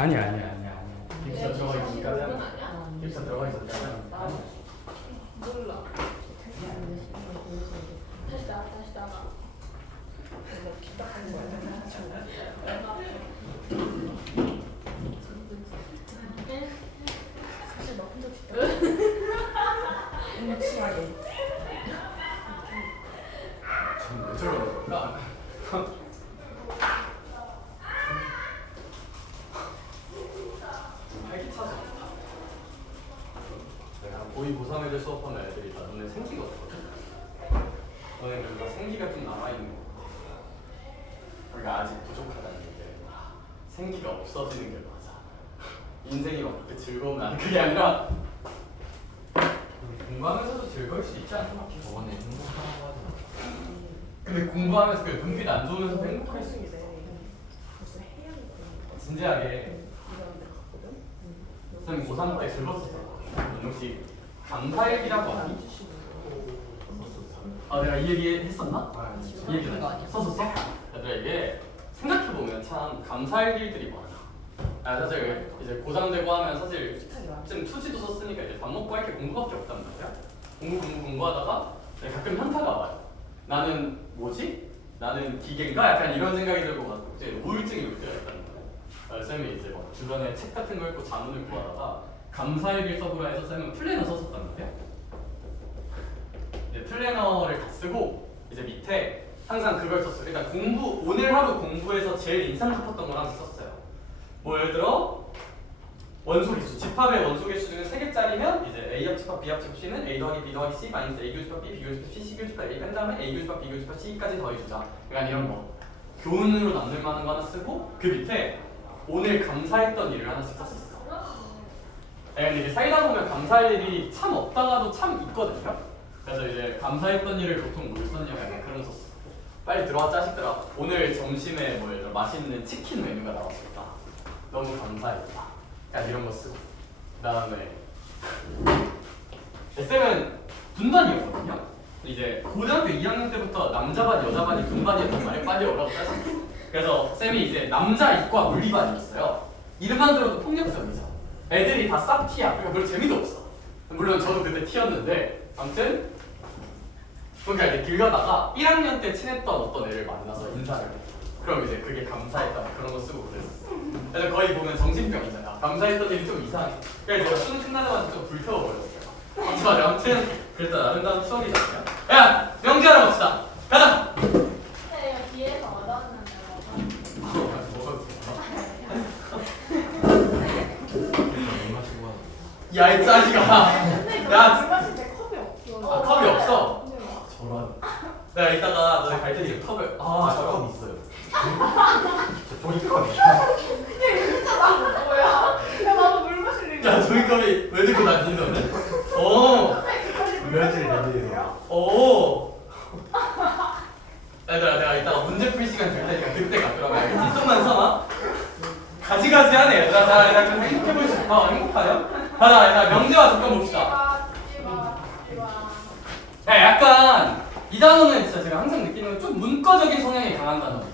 아니야. 깁스 들어가 있으니까 아니야? 깁스 들어가 있으니까 몰라. 다시 나가. 이거 기딱하는 거야. 사실 너 혼자 기딱. 음침하게. 왜 저러나? 활기차죠. 내가 고2, 고3 애들 수업하는 애들이 다 눈에 생기가 없거든. 너네 그러니까 생기가 좀 남아있는 거. 우리가 아직 부족하다는 게 생기가 없어지는 게 맞아. 인생이 막 그렇게 즐거우면 안 그게 아니라 공부하면서도 즐거울 수 있지 않나? 저번에 행복하다고 하잖아. 근데 공부하면서 그 눈빛 안 좋으면서도 행복할 수 있어. 벌써 해양이 보니까. 진지하게 이런데 갔거든. 쌤 고3 때 즐거웠었어. 혹시 감사일기라고 아니? 아 내가 이 얘기 했었나? 이 얘기 썼었어? 얘들아 이게 생각해보면 참 감사일기들이 많아. 사실 이제 고3 되고 하면 사실 좀 수지도 썼으니까 이제 밥 먹고 할 게 공부밖에 없단 말이야. 공부하다가 가끔 현타가 와요. 나는 뭐지? 나는 기계인가? 약간 이런 생각이 들고 막 이제 우울증이 올 때가 있다는 거야. 쌤이 이제 막 주변에 책 같은 거 읽고 자문을 구하다가 감사일기 써보라 해서 쌤은 플래너 썼었단 말이야. 이제 플래너를 다 쓰고 이제 밑에 항상 그걸 썼어요. 그러니까 오늘 하루 공부에서 제일 인상 깊었던 걸 항상 썼어요. 뭐 예를 들어 원소개수, 집합의 원소개수 중에 3개짜리면 이제 A 합집합, B 합집합 C는 A 더하기 B 더하기 C 마이너스 A 교집합 B, B 교집합 C, C 교집합 A 뺀 다음에 A 교집합 B 교집합 C까지 더해주자. 약간 이런 거. 교훈으로 남을 만한 거 하나 쓰고 그 밑에 오늘 감사했던 일을 하나씩 썼었어. 근데 이게 살다 보면 감사할 일이 참 없다가도 참 있거든요. 그래서 이제 감사했던 일을 보통 뭘 썼냐고 약간 그런 거 썼어. 빨리 들어와 자식들아. 오늘 점심에 뭐 예를 들어 맛있는 치킨 메뉴가 나왔었다. 너무 감사했다. 약간 이런 거 쓰고. 그 다음에 쌤은 분반이었거든요. 이제 고등학교 2학년 때부터 남자반 여자반이 분반이었단 말이에요. 빨리 오라고 따지고. 그래서 쌤이 이제 남자 이과 물리반이었어요. 이름만 들어도 폭력적이죠. 애들이 다 싹 티야. 그러니까 별로 재미도 없어. 물론 저도 그때 티였는데 아무튼 그러니까 이제 길 가다가 1학년 때 친했던 어떤 애를 만나서 인사를 해. 그럼 이제 그게 감사했다 그런 거 쓰고 그랬었어. 그래서 거의 보면 정신병이잖아. 감사했던 일이 좀 이상해. 그래서 제가 수능 끝나자마자 좀 불태워버렸어요. 하지만 아무튼 그랬던 아름다운 추억이잖아요. 야! 명제하러 갑시다. 가자! 네, 뒤에서 얻었는데 야, 이 짜식아! 야, 물 마실 때 컵이 없어. 아, 컵이 없어? 저런. 내가 이따가 너네 갈 때 컵을 컵 있어요. 저 종이컵이야. 뭐야? 야, 나도 물 마실래. 야, 종이컵이 왜 들고 다니니 너는? 오! 며칠 내내요. 오! 얘들아 내가 이따가 문제 풀 시간 줄 테니까 그때 가더라고. 알겠지? 좀만 참아. 가지가지하네 얘들아. 자, 좀 행복해볼 수 있다. 행복하냐? 가자, 얘들아 명제와 잠깐 봅시다. 야, 약간 이 단어는 진짜 제가 항상 느끼는 건 좀 문과적인 성향이 강한 단어예요.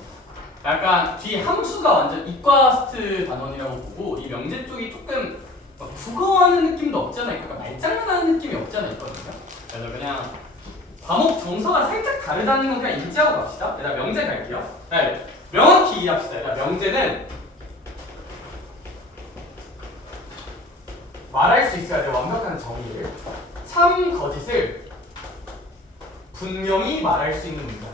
약간 뒤에 함수가 완전 이과스트 단원이라고 보고 이 명제 쪽이 조금 국어하는 느낌도 없잖아요. 그러니까 말장난하는 느낌이 없잖아요. 있거든요. 그래서 그냥 과목 정서가 살짝 다르다는 건 그냥 인지하고 갑시다. 일단 명제 갈게요. 네, 명확히 이해합시다. 일단 명제는 말할 수 있어야 돼. 완벽한 정의를. 참 거짓을 분명히 말할 수 있는 문장.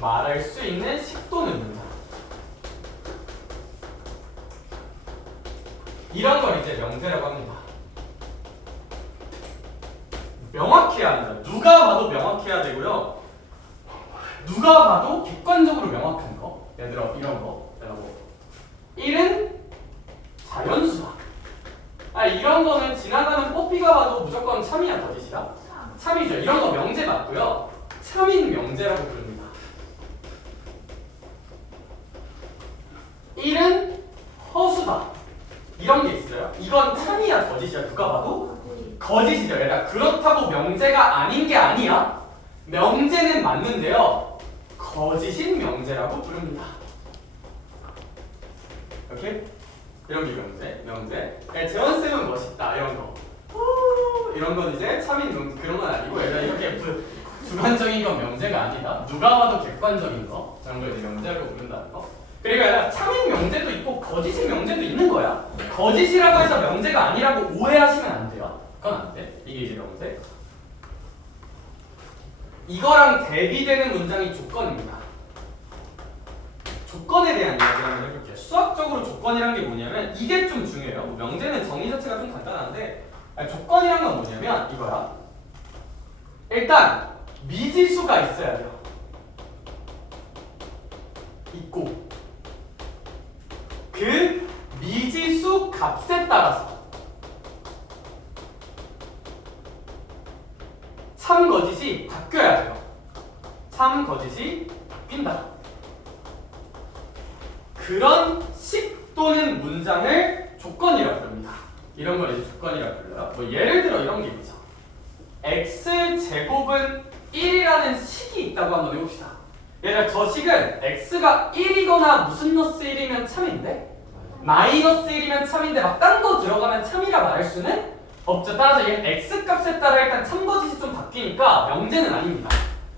말할 수 있는 식도는 문장. 이런 걸 이제 명제라고 합니다. 명확해야 합니다. 누가 봐도 명확해야 되고요. 누가 봐도 객관적으로 명확한 거. 예를 들어 이런 거. 예를 들어 1은 자연수다. 이런 거는 지나가는 뽀삐가 봐도 무조건 참이야 거짓이야? 참이죠. 이런 거 명제 맞고요. 참인 명제라고 부릅니다. 1은 허수다. 이런 게 있어요. 이건 참이야 거짓이야? 누가 봐도 거짓이죠. 그러니까 그렇다고 명제가 아닌 게 아니야. 명제는 맞는데요. 거짓인 명제라고 부릅니다. 오케이? 이런 게 명제. 재원쌤은 멋있다 이런 거. 후, 이런 건 이제 참인 명제 그런 건 아니고 얘가 이렇게 주관적인 건 명제가 아니다. 누가 봐도 객관적인 거 그런 걸 이제 명제라고 부른다는 거. 그리고 얘가 참인 명제도 있고 거짓인 명제도 있는 거야. 거짓이라고 해서 명제가 아니라고 오해하시면 안 돼요. 그건 안 돼. 이게 이제 명제. 이거랑 대비되는 문장이 조건입니다. 조건에 대한 이야기 한번 해볼게요. 수학적으로 조건이란 게 뭐냐면 이게 좀 중요해요. 뭐 명제는 정의 자체가 좀 간단한데 조건이란 건 뭐냐면 이거야. 일단 미지수가 있어야 돼요. 있고 그 미지수 값에 따라서 참 거짓이 바뀌어야 돼요. 참 거짓이 바뀐다. 그런 식 또는 문장을 조건이라고 부릅니다. 이런 걸 이제 조건이라고 불러요. 뭐 예를 들어 이런 게 있죠. x제곱은 1이라는 식이 있다고 한번 해봅시다. 얘들아 저 식은 x가 1이거나 무슨 너스 1이면 참인데 마이너스 1이면 참인데 막 딴 거 들어가면 참이라 말할 수는 없죠. 따라서 얘는 x값에 따라 일단 참거짓이 좀 바뀌니까 명제는 아닙니다.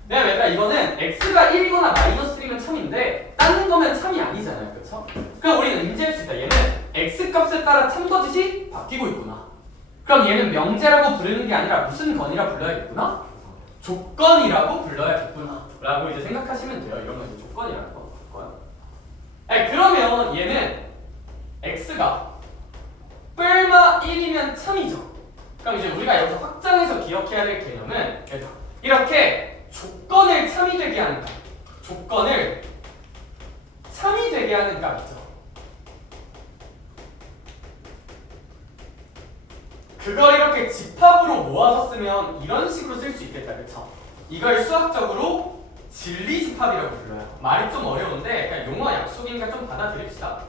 왜냐면 얘들아 이거는 x가 1이거나 마이너스 1이면 참인데 딴 거면 참이 아니잖아요. 그렇죠? 그럼 우리는 인지할 수 있다. 얘는 x값에 따라 참거짓이 바뀌고 있구나. 그럼 얘는 명제라고 부르는 게 아니라 무슨 건이라 불러야겠구나? 조건이라고 불러야겠구나 라고 이제 생각하시면 돼요. 이런 건 이제 조건이라는 거. 그러면 얘는 x가 뿔마 1이면 참이죠. 그럼 이제 우리가 여기서 확장해서 기억해야 될 개념은 이렇게 조건을 참이 되게 하는 값, 조건을 참이 되게 하는 값이죠. 그걸 이렇게 집합으로 모아서 쓰면 이런 식으로 쓸 수 있겠다, 그쵸? 이걸 수학적으로 진리집합이라고 불러요. 말이 좀 어려운데 그냥 용어 약속이니까 좀 받아들입시다.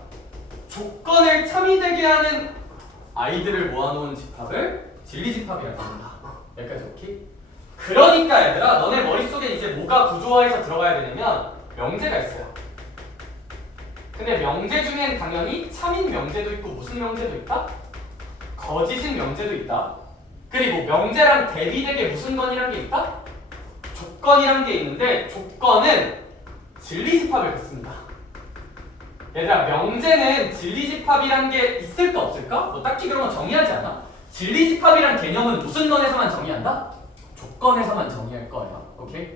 조건을 참이 되게 하는 아이들을 모아놓은 집합을 진리집합이라고 합니다. 여기까지 오케이? 그러니까 얘들아 너네 머릿속에 이제 뭐가 구조화해서 들어가야 되냐면 명제가 있어요. 근데 명제 중엔 당연히 참인 명제도 있고 무슨 명제도 있다? 거짓인 명제도 있다. 그리고 명제랑 대비되게 무슨 건이란 게 있다? 조건이란 게 있는데 조건은 진리집합을 갖습니다. 얘들아 명제는 진리집합이란 게 있을까 없을까? 뭐 딱히 그런 건 정의하지 않아. 진리집합이란 개념은 무슨 건에서만 정의한다? 조건에서만 정의할 거예요. 오케이?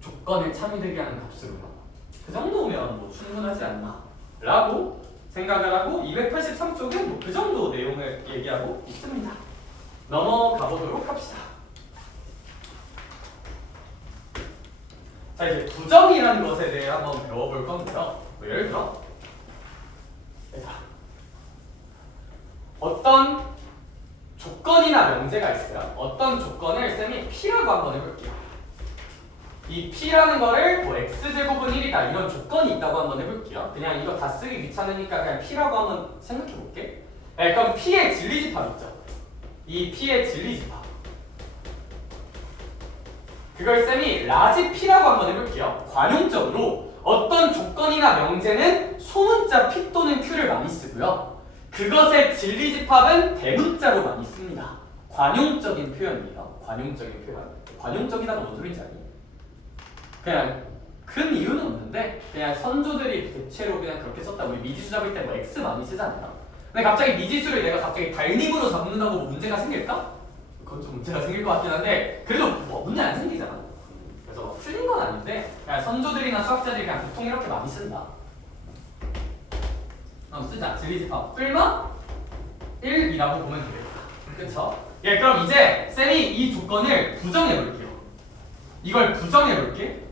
조건을 참이되게 하는 값으로. 그 정도면 뭐 충분하지 않나 라고 생각을 하고 283쪽은 뭐 그 정도 내용을 얘기하고 있습니다. 넘어가 보도록 합시다. 자 이제 부정이라는 것에 대해 한번 배워볼 건데요. 뭐 예를 들어 어떤 조건이나 명제가 있어요. 어떤 조건을 쌤이 P라고 한번 해볼게요. 이 P라는 거를 뭐 X제곱은 1이다 이런 조건이 있다고 한번 해볼게요. 그냥 이거 다 쓰기 귀찮으니까 그냥 P라고 한번 생각해볼게. 그럼 P의 진리집합 있죠. 이 P의 진리집합 그걸 쌤이 라지 P라고 한번 해볼게요. 관용적으로 어떤 조건이나 명제는 소문자 P 또는 Q를 많이 쓰고요. 그것의 진리집합은 대문자로 많이 씁니다. 관용적인 표현이에요. 관용적인 표현. 관용적이다가 뭔 소리인지 아니? 그냥 큰 이유는 없는데 그냥 선조들이 대체로 그냥 그렇게 썼다. 우리 미지수 잡을 때 뭐 X 많이 쓰잖아요. 근데 갑자기 미지수를 내가 갑자기 달림으로 잡는다고 뭐 문제가 생길까? 그건 좀 문제가 생길 것 같긴 한데 그래도 뭐 문제 안 생기잖아. 그래서 뭐 풀린 건 아닌데 그냥 선조들이나 수학자들이 그냥 보통 이렇게 많이 쓴다. 쓰자. 진리집합 뿔마 1이라고 보면 되겠다. 그쵸? 예, 그럼 이제 쌤이 이 조건을 부정해볼게요. 이걸 부정해볼게.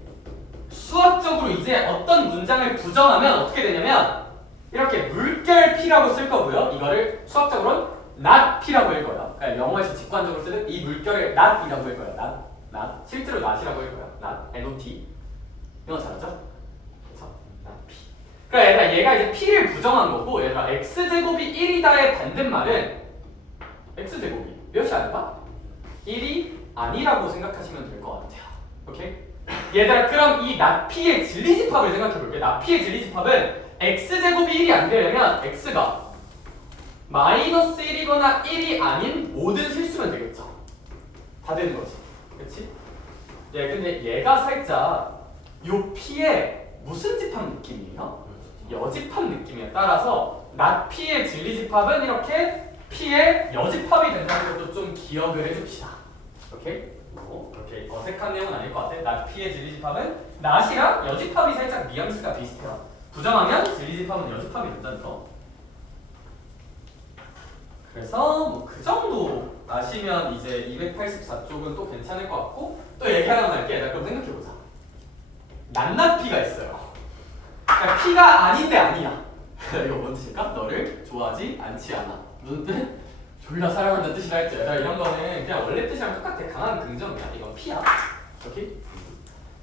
수학적으로 이제 어떤 문장을 부정하면 어떻게 되냐면 이렇게 물결 P라고 쓸 거고요. 이거를 수학적으로는 not P라고 할 거예요. 그러니까 영어에서 직관적으로 쓰는 이 물결을 not이라고 할 거예요. not. 실제로 not이라고 할 거예요. not. N-O-T. 이거 잘하죠? 그래서 not P. 그러니까 얘가 이제 P를 부정한 거고 얘가 X제곱이 1이다의 반대말은 X제곱이 몇이 아니라 1이 아니라고 생각하시면 될 것 같아요. 오케이? 얘들아 그럼 이 not P의 진리집합을 생각해볼게요. not P의 진리집합은 x제곱이 1이 안 되려면 x가 마이너스 1이거나 1이 아닌 모든 실수면 되겠죠. 다 되는 거지. 그렇지? 예, 근데 얘가 살짝 요 p의 무슨 집합 느낌이에요? 여집합 느낌이야. 따라서 낫 p의 진리집합은 이렇게 p의 여집합이 된다는 것도 좀 기억을 해줍시다. 오케이? 그렇게 어색한 내용은 아닐 것 같아. 낫 p의 진리집합은 낫이랑 여집합이 살짝 뉘앙스가 비슷해요. 부정하면 진리집합은 여집합이 된다는 거. 그래서 뭐 그 정도 아시면 이제 284쪽은 또 괜찮을 것 같고, 또 얘기 하나 할게. 얘들아, 그럼 생각해보자. 낱낱 p가 있어요. 그러니까 p가 아닌데 아니야. 이거 뭔 뜻일까? 너를 좋아하지 않지 않아. 무슨 뜻? 졸라 사랑한다는 뜻이라 했죠. 얘들아, 이런 거는 그냥 원래 뜻이랑 똑같아. 강한 긍정이야. 이건 p야. 오케이?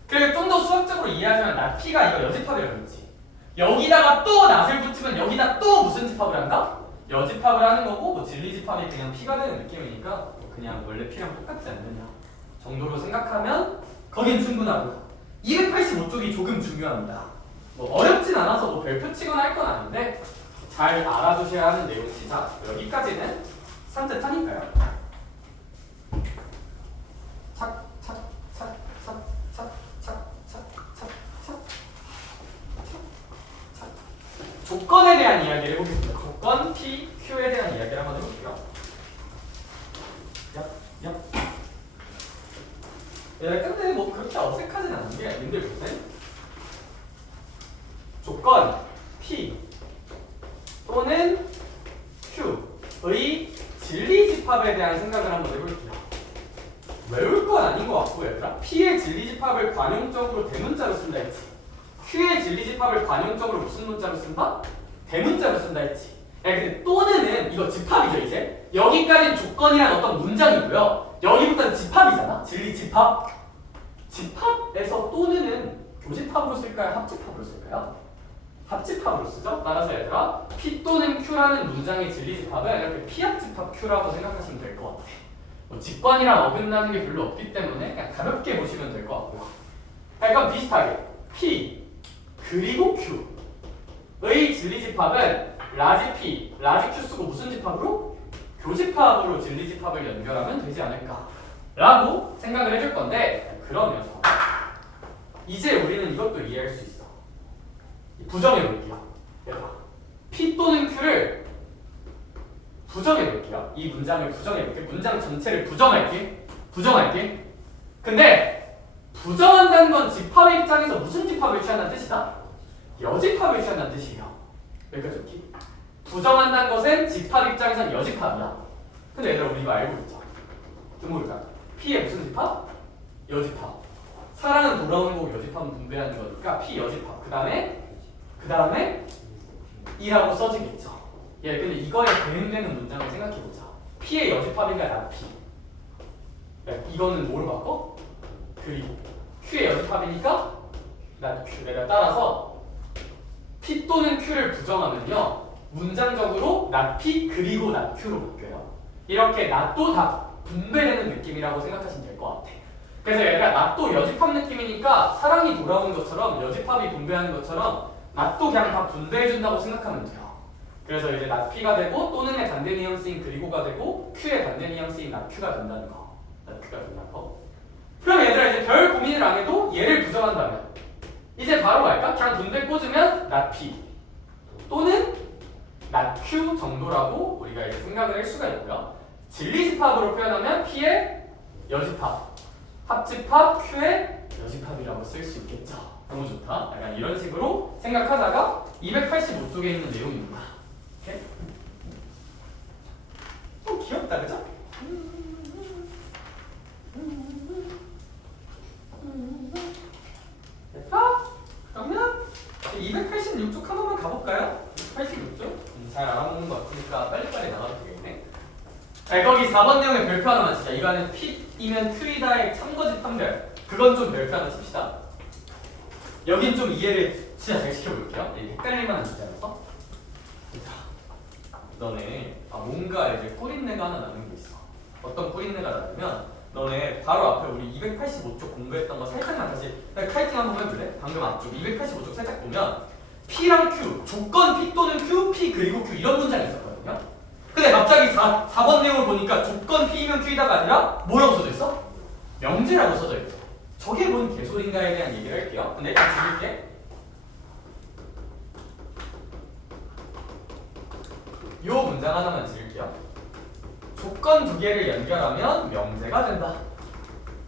그리고 좀 더 수학적으로 이해하자면 낫 p가 이거 여집합이라고 했지. 여기다가 또 낫을 붙이면 여기다 또 무슨 집합을 한다? 여집합을 하는 거고, 뭐 진리집합이 그냥 p가 되는 느낌이니까 그냥 원래 p랑 똑같지 않느냐 정도로 생각하면 거긴 충분하고, 285쪽이 조금 중요합니다. 뭐 어렵진 않아서 뭐 별표 치거나 할 건 아닌데 잘 알아두셔야 하는 내용이자, 여기까지는 산뜻하니까요. 조건에 대한 이야기를 해보겠습니다. 조건 P, Q에 대한 이야기를 한번 해볼게요. 근데 뭐 그렇게 어색하진 않은 게 님들 볼 때 조건 P 또는 Q의 진리집합에 대한 생각을 한번 해볼게요. 외울 건 아닌 것 같고, 얘들아. P의 진리집합을 관용적으로 대문자로 쓴다 했지. Q의 진리집합을 관용적으로 무슨 문자로 쓴다? 대문자로 쓴다 했지. 근데 또는은 이거 집합이죠. 이제 여기까지는 조건이란 어떤 문장이고요. 여기부터는 집합이잖아. 진리집합. 집합에서 또는은 교집합으로 쓸까요? 합집합으로 쓸까요? 합집합으로 쓰죠. 따라서 얘들아, P 또는 Q라는 문장의 진리집합을 이렇게 P합집합 Q라고 생각하시면 될 것 같아. 뭐 직관이랑 어긋나는 게 별로 없기 때문에 그냥 가볍게 보시면 될 것 같고요. 약간 비슷하게 P 그리고 Q의 진리집합은 라지 P, 라지 Q 쓰고 무슨 집합으로? 교집합으로 진리집합을 연결하면 되지 않을까 라고 생각을 해줄 건데, 그러면서 이제 우리는 이것도 이해할 수 있어. 부정해 볼게요. 얘들아, P 또는 Q를 부정해 볼게요. 이 문장을 부정해 볼게. 문장 전체를 부정할게. 근데 부정한다는 건 집합의 입장에서 무슨 집합을 취한다는 뜻이다? 여집합을 취한다는 뜻이에요. 여기까지 오케이? 부정한다는 것은 집합 입장에서는 여집합이야. 근데 얘들아, 우리 이거 알고 있죠? 모르자. P의 무슨 집합? 여집합. 사랑은 돌아오는 거고 여집합은 분배하는 거니까 P 여집합. 그 다음에 이라고 써지겠죠. 근데 이거에 대응되는 문장을 생각해보자. P의 여집합인가 나 P. 이거는 뭐로 바꿔? 그리고 Q의 여집합이니까 나 Q. 내가 따라서 P 또는 Q를 부정하면요, 문장적으로 나 P 그리고 나 Q로 바뀌어요. 이렇게 나또 다 분배되는 느낌이라고 생각하시면 될 것 같아. 그래서 얘가 나또 여집합 느낌이니까 사랑이 돌아오는 것처럼, 여집합이 분배하는 것처럼 나또 그냥 다 분배해준다고 생각하면 돼요. 그래서 이제 나 P가 되고, 또는의 반대 뉘앙스인 그리고가 되고, Q의 반대 뉘앙스인 나 Q가 된다는 거. 나 Q가 된다는 거. 그럼 얘들아, 이제 별 고민을 안 해도 얘를 부정한다면 이제 바로 갈까? 그냥 분배 꽂으면 나 P 또는 나 Q 정도라고 우리가 이제 생각을 할 수가 있고요. 진리집합으로 표현하면 P의 여집합, 합집합, Q의 여집합이라고 쓸 수 있겠죠. 너무 좋다. 약간 이런 식으로 생각하다가 285쪽에 있는 내용입니다. 오케이? 귀엽다, 그죠? 됐다? 그러면 286쪽 한 번만 가볼까요? 286쪽? 잘 알아먹는 것 같으니까 빨리빨리 나가도 되겠네. 거기 4번 내용의 별표 하나만 치자. 이거는 P이면 Q이다의 참거짓 판별. 그건 좀 별표 하나 칩시다. 여긴 좀 이해를 진짜 잘 시켜볼게요. 헷갈릴 만한 문제라서. 자, 너네 뭔가 이제 꿀인내가 하나 나는 게 있어. 어떤 꿀인내가 나냐면, 너네 바로 앞에 우리 285쪽 공부했던 거 살짝만 다시 카이팅 한번 해볼래? 방금 앞쪽 285쪽 살짝 보면 P랑 Q, 조건 P 또는 Q, P 그리고 Q 이런 문장이 있었거든요. 근데 갑자기 4번 내용을 보니까 조건 P면 Q이다가 아니라 뭐라고 써져 있어? 명제라고 써져 있어. 저게 뭔 개소리인가에 대한 얘기를 할게요. 근데 일단 지울게. 요 문장 하나만 지울게요. 조건 두 개를 연결하면 명제가 된다.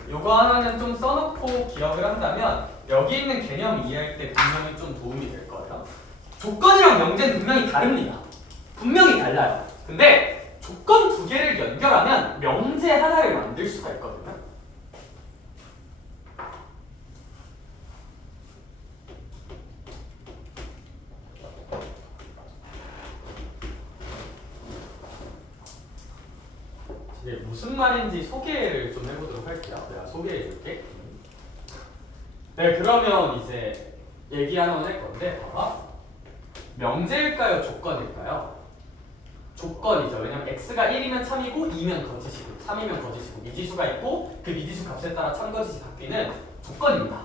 요거 하나는 좀 써놓고 기억을 한다면 여기 있는 개념 이해할 때 분명히 좀 도움이 될 거예요. 조건이랑 명제는 분명히 다릅니다. 분명히 달라요. 근데 조건 두 개를 연결하면 명제 하나를 만들 수가 있거든요. 이제 무슨 말인지 소개를 좀 해보도록 할게요. 내가 소개해 줄게. 네, 그러면 이제 얘기 하나만 할 건데, 봐봐. 명제일까요? 조건일까요? 조건이죠. 왜냐면 x가 1이면 참이고 2면 거짓이고 3이면 거짓이고 미지수가 있고 그 미지수 값에 따라 참 거짓이 바뀌는 조건입니다.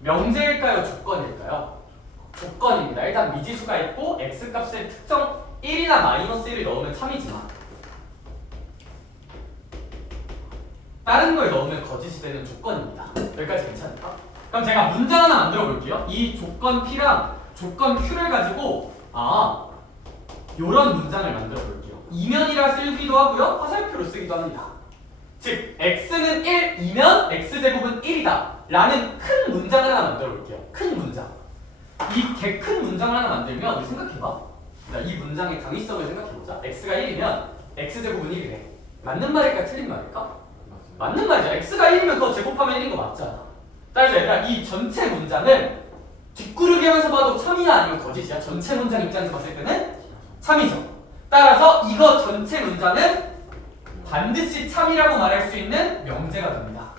명제일까요? 조건일까요? 조건입니다. 일단 미지수가 있고 x 값에 특정 1이나 마이너스 1을 넣으면 참이지만 다른 걸 넣으면 거짓이 되는 조건입니다. 여기까지 괜찮을까? 그럼 제가 문장 하나 만들어 볼게요. 이 조건 P랑 조건 Q를 가지고 요런 문장을 만들어 볼게요. 이면이라 쓰기도 하고요. 화살표로 쓰기도 합니다. 즉 x는 1이면 x제곱은 1이다 라는 큰 문장 하나 만들어 볼게요. 큰 문장. 이 개 큰 문장을 하나 만들면 우리 생각해봐. 이 문장의 당위성을 생각해보자. x가 1이면 x제곱은 1이래. 맞는 말일까 틀린 말일까? 맞는 말이죠. x가 1이면 그거 제곱하면 1인 거 맞잖아. 따라서 얘들아 이 전체 문장은 뒷구르기 하면서 봐도 참이야 아니면 거짓이야? 전체 문장 입장에서 봤을 때는 참이죠. 따라서 이거 전체 문장은 반드시 참이라고 말할 수 있는 명제가 됩니다.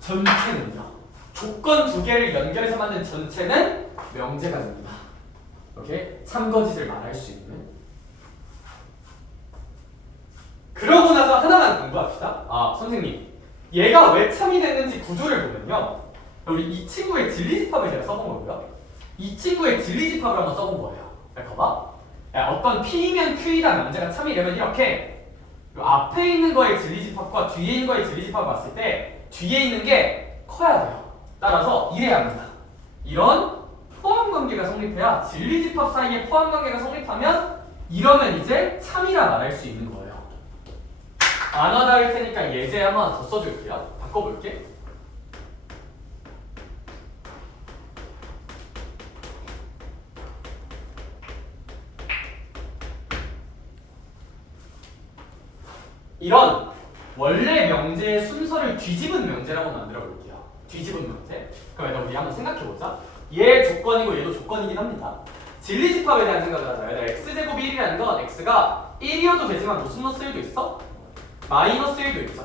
전체는요. 조건 두 개를 연결해서 만든 전체는 명제가 됩니다. 오케이? 참거짓을 말할 수 있는. 그러고 나서 하나만 공부합시다. 선생님, 얘가 왜 참이 됐는지 구조를 보면요. 우리 이 친구의 진리집합을 제가 써본 거고요. 이 친구의 진리집합을 한번 써본 거예요. 봐봐. 어떤 P면 Q이다 명제가 참이려면 이렇게 요 앞에 있는 거의 진리집합과 뒤에 있는 거의 진리집합을 봤을 때 뒤에 있는 게 커야 돼요. 따라서 이래야 합니다. 이런 포함관계가 성립해야 진리집합 사이에 포함관계가 성립하면 이러면 이제 참이라 말할 수 있는 거예요. 안 와닿을 할 테니까 예제 한번 더 써줄게요. 바꿔볼게. 이런 원래 명제의 순서를 뒤집은 명제라고 만들어 볼게요. 뒤집은 명제. 그럼 일단 우리 한번 생각해보자. 얘 조건이고 얘도 조건이긴 합니다. 진리집합에 대한 생각을 하자. 얘들아 x제곱이 1이라는 건 x가 1이어도 되지만 무슨 마이너스 1도 있어? 마이너스 1도 있죠.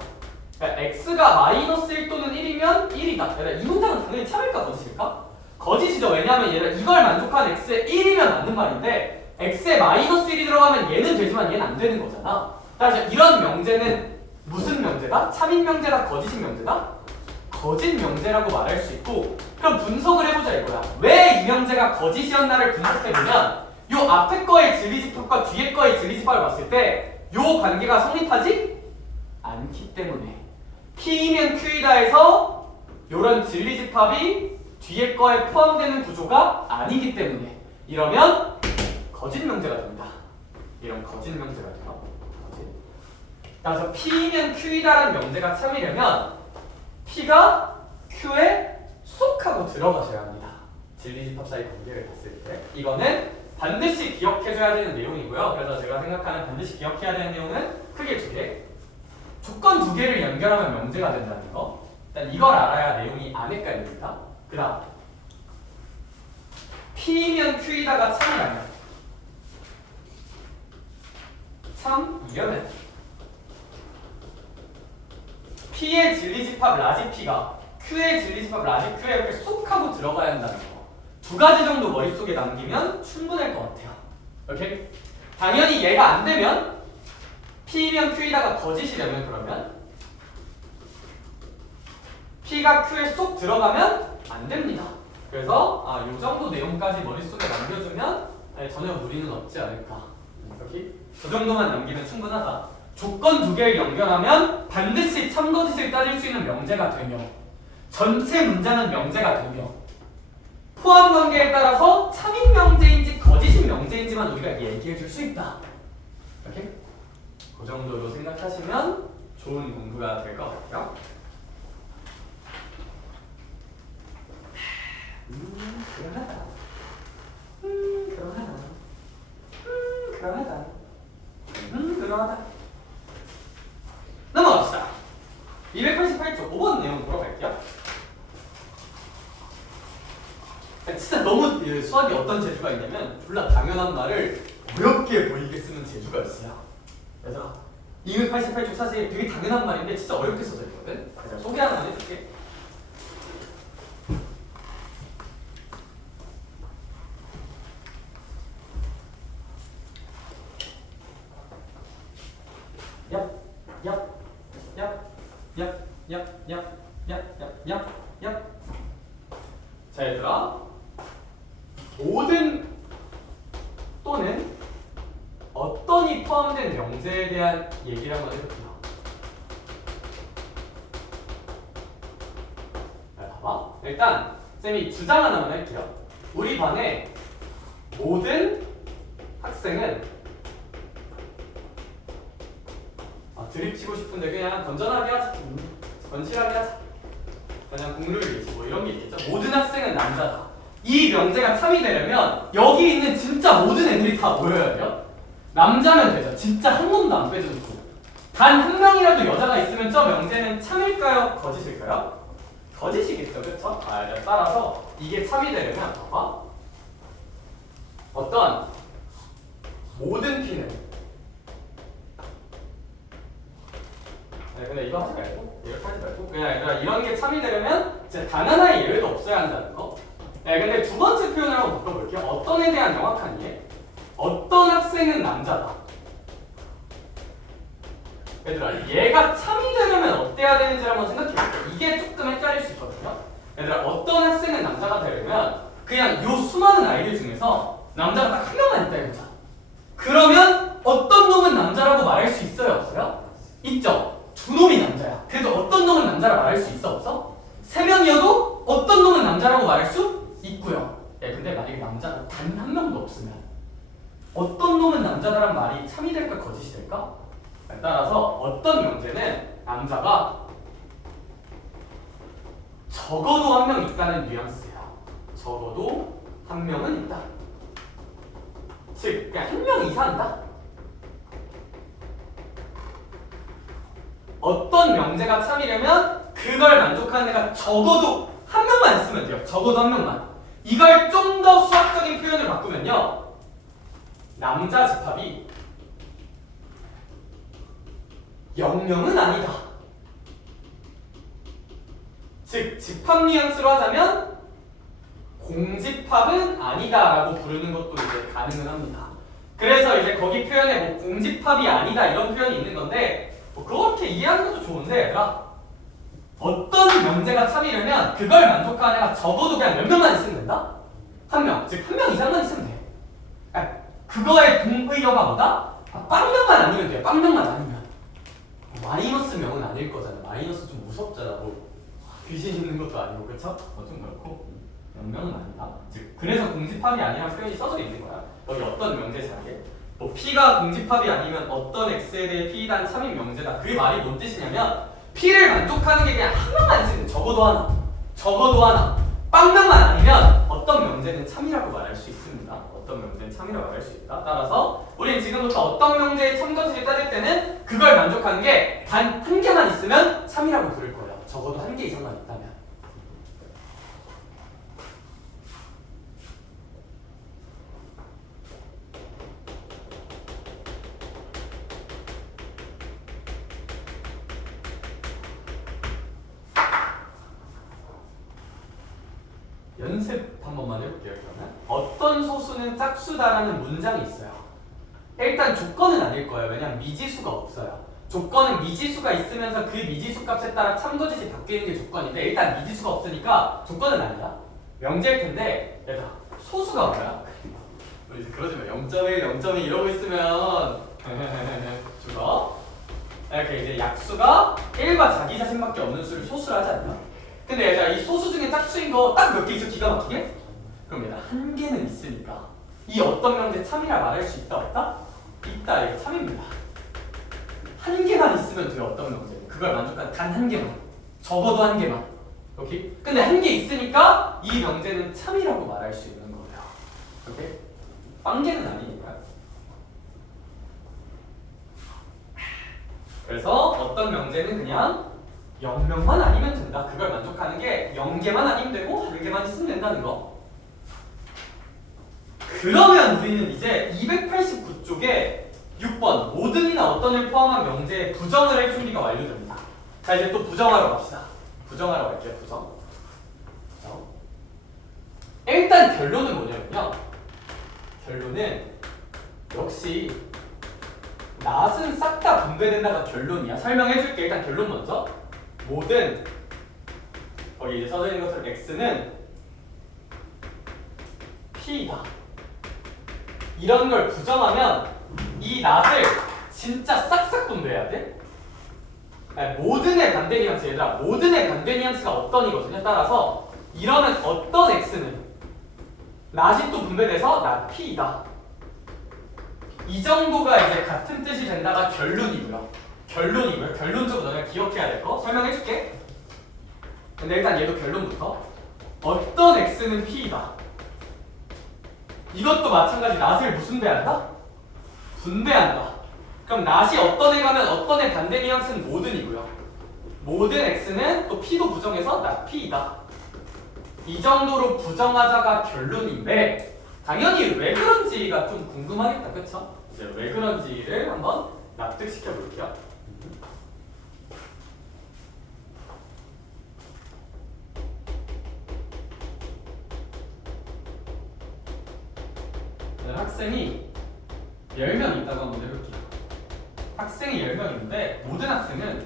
그러니까 x가 마이너스 1 또는 1이면 1이다. 얘들아 이 문장은 당연히 참일까 거짓일까? 거짓이죠. 왜냐하면 얘들아 이걸 만족한 x의 1이면 맞는 말인데 x에 마이너스 1이 들어가면 얘는 되지만 얘는 안 되는 거잖아. 따라서 이런 명제는 무슨 명제다? 참인 명제다? 거짓인 명제다? 거짓 명제라고 말할 수 있고 그럼 분석을 해보자 이거야. 왜 이 명제가 거짓이었나를 분석해보면 요 앞에 거의 진리집합과 뒤에 거의 진리집합을 봤을 때 요 관계가 성립하지 않기 때문에 P면 Q이다 해서 요런 진리집합이 뒤에 거에 포함되는 구조가 아니기 때문에 이러면 거짓 명제가 됩니다. 이런 거짓 명제가 돼요. 거짓. 따라서 P면 Q이다라는 명제가 참이려면 P가 Q에 쏙 하고 들어가셔야 합니다. 진리집합 사이 관계를 봤을 때 이거는 반드시 기억해줘야 되는 내용이고요. 그래서 제가 생각하는 반드시 기억해야 되는 내용은 크게 두 개. 조건 두 개를 연결하면 명제가 된다는 거. 일단 이걸 알아야 내용이 안 헷갈립니다. 그 다음 P면 Q이다가 참이라면 참이려면 P의 진리집합 라지 P가 Q의 진리집합 라지 Q에 이렇게 쏙 하고 들어가야 한다는 거. 두 가지 정도 머릿속에 남기면 충분할 것 같아요. 오케이? 당연히 얘가 안 되면 P면 Q이다가 거짓이려면 그러면 P가 Q에 쏙 들어가면 안 됩니다. 그래서 이 정도 내용까지 머릿속에 남겨주면 전혀 무리는 없지 않을까. 여기 그 정도만 남기면 충분하다. 조건 두 개를 연결하면 반드시 참거짓을 따질 수 있는 명제가 되며 전체 문장은 명제가 되며 포함 관계에 따라서 참인 명제인지 거짓인 명제인지만 우리가 얘기해 줄 수 있다. 이렇게 그 정도로 생각하시면 좋은 공부가 될 것 같아요. 그러하다. 그러하다. 그러하다. 그러하다. 넘어갑시다. 288쪽 5번 내용 보러 갈게요. 진짜 너무 수학이 어떤 재주가 있냐면 졸라 당연한 말을 어렵게 보이게 쓰는 재주가 있어요. 그래서 288쪽 사실 되게 당연한 말인데 진짜 어렵게 써져 있거든. 제가 소개 하나만 해줄게. 자 얘들아, 모든 또는 어떤이 포함된 명제에 대한 얘기를 한번 해볼게요. 자, 봐봐. 일단 쌤이 주장 하나만 할게요. 우리 반에 모든 학생은 드립 치고 싶은데 그냥 건전하게 하자. 건실하게 하자. 그냥 국룰 예시 뭐 이런 게 있겠죠. 모든 학생은 남자다. 이 명제가 참이 되려면 여기 있는 진짜 모든 애들이 다 모여야 돼요. 남자면 되죠. 진짜 한 놈도 안 빼줘도. 단 한 명이라도 여자가 있으면 저 명제는 참일까요? 거짓일까요? 거짓이겠죠. 그렇죠? 따라서 이게 참이 되려면 봐봐. 어떤 모든 P는 근데 이거 하지 말고 이렇게 하지 말고 그냥 얘들아 이런 게 참이 되려면 진짜 단 하나의 예외도 없어야 한다는 거. 근데 두 번째 표현을 한번 바꿔볼게요. 어떤에 대한 명확한 이해. 어떤 학생은 남자다. 얘들아 얘가 참이 되려면 어때야 되는지 한번 생각해볼게요. 이게 조금 헷갈릴 수 있거든요. 얘들아 어떤 학생은 남자가 되려면 그냥 요 수많은 아이들 중에서 남자가 딱 한 명만 있다 해보자. 그러면 어떤 놈은 남자라고 말할 수 있어요 없어요? 있죠. 두 놈이 남자야. 그래도 어떤 놈은 남자라고 말할 수 있어 없어? 세 명이어도 어떤 놈은 남자라고 말할 수 있고요. 근데 만약에 남자가 단 한 명도 없으면 어떤 놈은 남자다란 말이 참이 될까 거짓이 될까? 따라서 어떤 명제는 남자가 적어도 한 명 있다는 뉘앙스야. 적어도 한 명은 있다. 즉 그냥 한 명 이상이다. 어떤 명제가 참이려면 그걸 만족하는 애가 적어도 한 명만 있으면 돼요. 적어도 한 명만. 이걸 좀 더 수학적인 표현을 바꾸면요. 남자 집합이 0명은 아니다. 즉 집합 뉘앙스로 하자면 공집합은 아니다 라고 부르는 것도 이제 가능은 합니다. 그래서 이제 거기 표현에 뭐 공집합이 아니다 이런 표현이 있는 건데 뭐 그렇게 이해하는 것도 좋은데 얘들아 어떤 명제가 참이려면 그걸 만족하는 애가 적어도 그냥 몇 명만 있으면 된다? 한 명, 즉 한 명 이상만 있으면 돼. 그거의 동의어가 뭐다? 빵명만 아니면 돼요. 빵명만 아니면 마이너스 명은 아닐 거잖아. 마이너스 좀 무섭잖아. 뭐 귀신 있는 것도 아니고 그쵸? 좀 그렇고 몇 명은 아니다. 즉 그래서 공집합이 아니라는 표현이 써져 있는 거야. 여기 어떤 명제 자리에 뭐 P가 공집합이 아니면 어떤 X에 대해 P단 참인 명제다. 그게 말이 뭔 뜻이냐면 P를 만족하는 게 그냥 한 명만 있으면 적어도 하나. 적어도 하나. 빵명만 아니면 어떤 명제는 참이라고 말할 수 있습니다. 어떤 명제는 참이라고 말할 수 있다. 따라서 우리는 지금부터 어떤 명제의 참거짓을 따질 때는 그걸 만족하는 게 단 한 개만 있으면 참이라고 부를 거예요. 적어도 한 개 이상만 있다면. 연습 한 번만 해볼게요. 그러면 어떤 소수는 짝수다라는 문장이 있어요. 일단 조건은 아닐 거예요. 왜냐면 미지수가 없어요. 조건은 미지수가 있으면서 그 미지수 값에 따라 참고짓이 바뀌는 게 조건인데 일단 미지수가 없으니까 조건은 아니야. 명제일 텐데 얘들아 소수가 뭐야? 우리 이제 그러지 마. 0.1, 0.2 이러고 있으면 죽어. 이렇게 이제 약수가 1과 자기 자신밖에 없는 수를 소수로 하지 않나? 근데 얘들아 이 소수 중에 짝수인 거 딱 몇 개 있어 기가 막히게? 그럼 얘들아 한 개는 있으니까 이 어떤 명제 참이라 말할 수 있다 없다? 있다. 이거 참입니다. 한 개만 있으면 돼요. 어떤 명제는 그걸 만족한 단 한 개만, 적어도 한 개만. 오케이? 근데 한 개 있으니까 이 명제는 참이라고 말할 수 있는 거예요. 오케이? 빵개는 아니니까요. 그래서 어떤 명제는 그냥 0명만 아니면 된다. 그걸 만족하는 게 0개만 아니면 되고 1개만 있으면 된다는 거. 그러면 우리는 이제 289쪽에 6번 모든이나 어떤을 포함한 명제에 부정을 할 준비가 완료됩니다. 자 이제 또 부정하러 갑시다. 부정하러 갈게요. 부정. 일단 결론은 뭐냐면요. 결론은 역시 낫은 싹 다 분배된다가 결론이야. 설명해줄게. 일단 결론 먼저. 모든 거기 이제 써져 있는 것처럼 x는 p다. 이런 걸 부정하면 이 낫을 진짜 싹싹 분배해야 돼. 모든의 반대 뉘앙스 얘들아 모든의 반대 뉘앙스가 어떤이거든요. 따라서 이러면 어떤 x는 낫이 또 분배돼서 낫 p이다. 이 정도가 이제 같은 뜻이 된다가 결론이고요. 결론적으로 너네가 기억해야 될 거 설명해줄게. 근데 일단 얘도 결론부터 어떤 x는 p이다. 이것도 마찬가지 낫을 무슨 배한다? 분배한다. 그럼 낫이 어떤 애 가면 어떤 애 반대 뉘앙스는 모든이고요. 모든 x는 또 p도 부정해서 낫 p이다. 이 정도로 부정하자가 결론인데 당연히 왜 그런지가 좀 궁금하겠다. 그쵸? 이제 왜 그런지를 한번 납득시켜 볼게요. 학생이 10명 있다고 한번 해볼게요. 학생이 10명 있는데 모든 학생은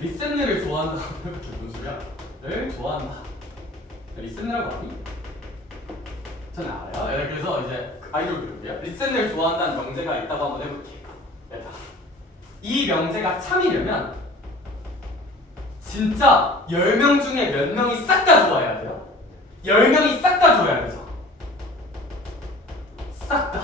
리센느를 좋아한다고 해볼게요. 무슨 소리야? 를 좋아한다. 리센느라고 아니? 저는 알아요. 그래서 이제 아이돌 그룹이에요. 리센느를 좋아한다는 명제가 있다고 한번 해볼게요. 이 명제가 참이려면 진짜 10명 중에 몇 명이 싹 다 좋아해야 돼요. 10명이 싹 다 좋아해야 되죠. 싹 다.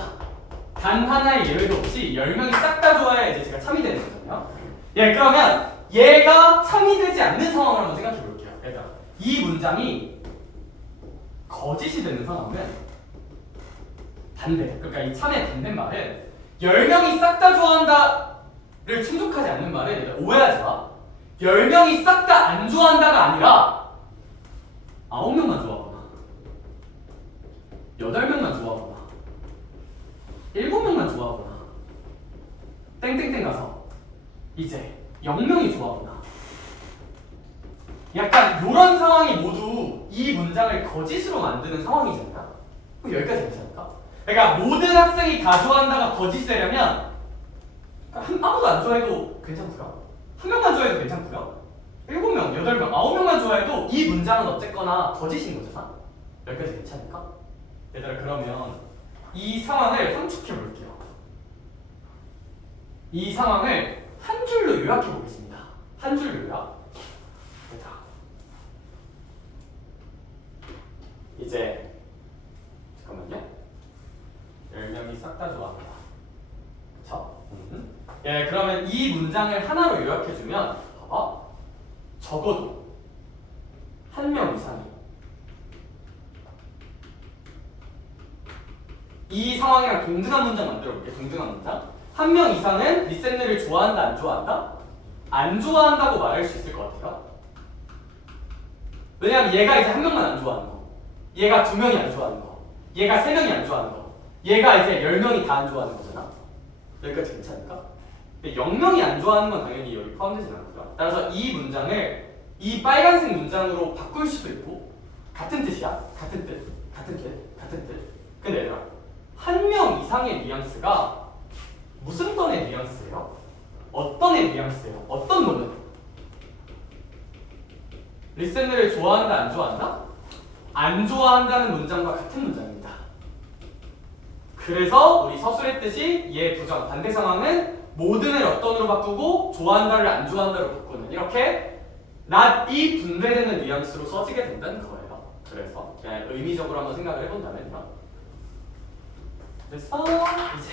단 하나의 예외도 없이 10명이 싹 다 좋아야 이제 제가 참이 되는 거거든요. 그러면 얘가 참이 되지 않는 상황을 한번 생각해 볼게요. 그러니까 이 문장이 거짓이 되는 상황은 반대. 그러니까 이 참의 반대말은 10명이 싹 다 좋아한다를 충족하지 않는 말은 오해하지 마. 10명이 싹 다 안 좋아한다가 아니라 9명만 좋아하거나 8명만 좋아하거나 7명만 좋아하거나 땡땡땡 가서 이제 0명이 좋아하거나 약간 이런 상황이 모두 이 문장을 거짓으로 만드는 상황이잖아. 그럼 여기까지 괜찮을까? 그러니까 모든 학생이 다 좋아한다가 거짓이 되려면 아무도 안 좋아해도 괜찮고요. 한 명만 좋아해도 괜찮고요. 7명, 8명, 9명만 좋아해도 이 문장은 어쨌거나 거짓인 거잖아. 여기까지 괜찮을까? 얘들아 그러면 이 상황을 함축해 볼게요. 이 상황을 한 줄로 요약해 보겠습니다. 한 줄로 요약. 이제 잠깐만요. 10명이 싹 다 좋아한다. 그쵸? 그러면 이 문장을 하나로 요약해주면 봐봐. 적어도 한 명 이상이 이 상황이랑 동등한 문장 만들어 볼게. 동등한 문장. 한 명 이상은 리센느를 좋아한다, 안 좋아한다? 안 좋아한다고 말할 수 있을 것 같아요. 왜냐면 얘가 이제 한 명만 안 좋아하는 거, 얘가 2명이 안 좋아하는 거, 얘가 3명이 안 좋아하는 거, 얘가 이제 10명이 다 안 좋아하는 거잖아. 여기까지 괜찮을까? 근데 0명이 안 좋아하는 건 당연히 여기 포함되진 않고요. 따라서 이 문장을 이 빨간색 문장으로 바꿀 수도 있고 같은 뜻이야. 같은 뜻. 근데 얘들아 한 명 이상의 뉘앙스가 무슨 건의 뉘앙스예요? 어떤 의 뉘앙스예요? 어떤 놈은? 리센느를 좋아한다, 안 좋아한다? 안 좋아한다는 문장과 같은 문장입니다. 그래서 우리 서술했듯이 얘 부정 반대 상황은 모든을 어떤으로 바꾸고 좋아한다를 안 좋아한다로 바꾸는 이렇게 not이 분배되는 뉘앙스로 써지게 된다는 거예요. 그래서 그냥 의미적으로 한번 생각을 해본다면요. 그래서 이제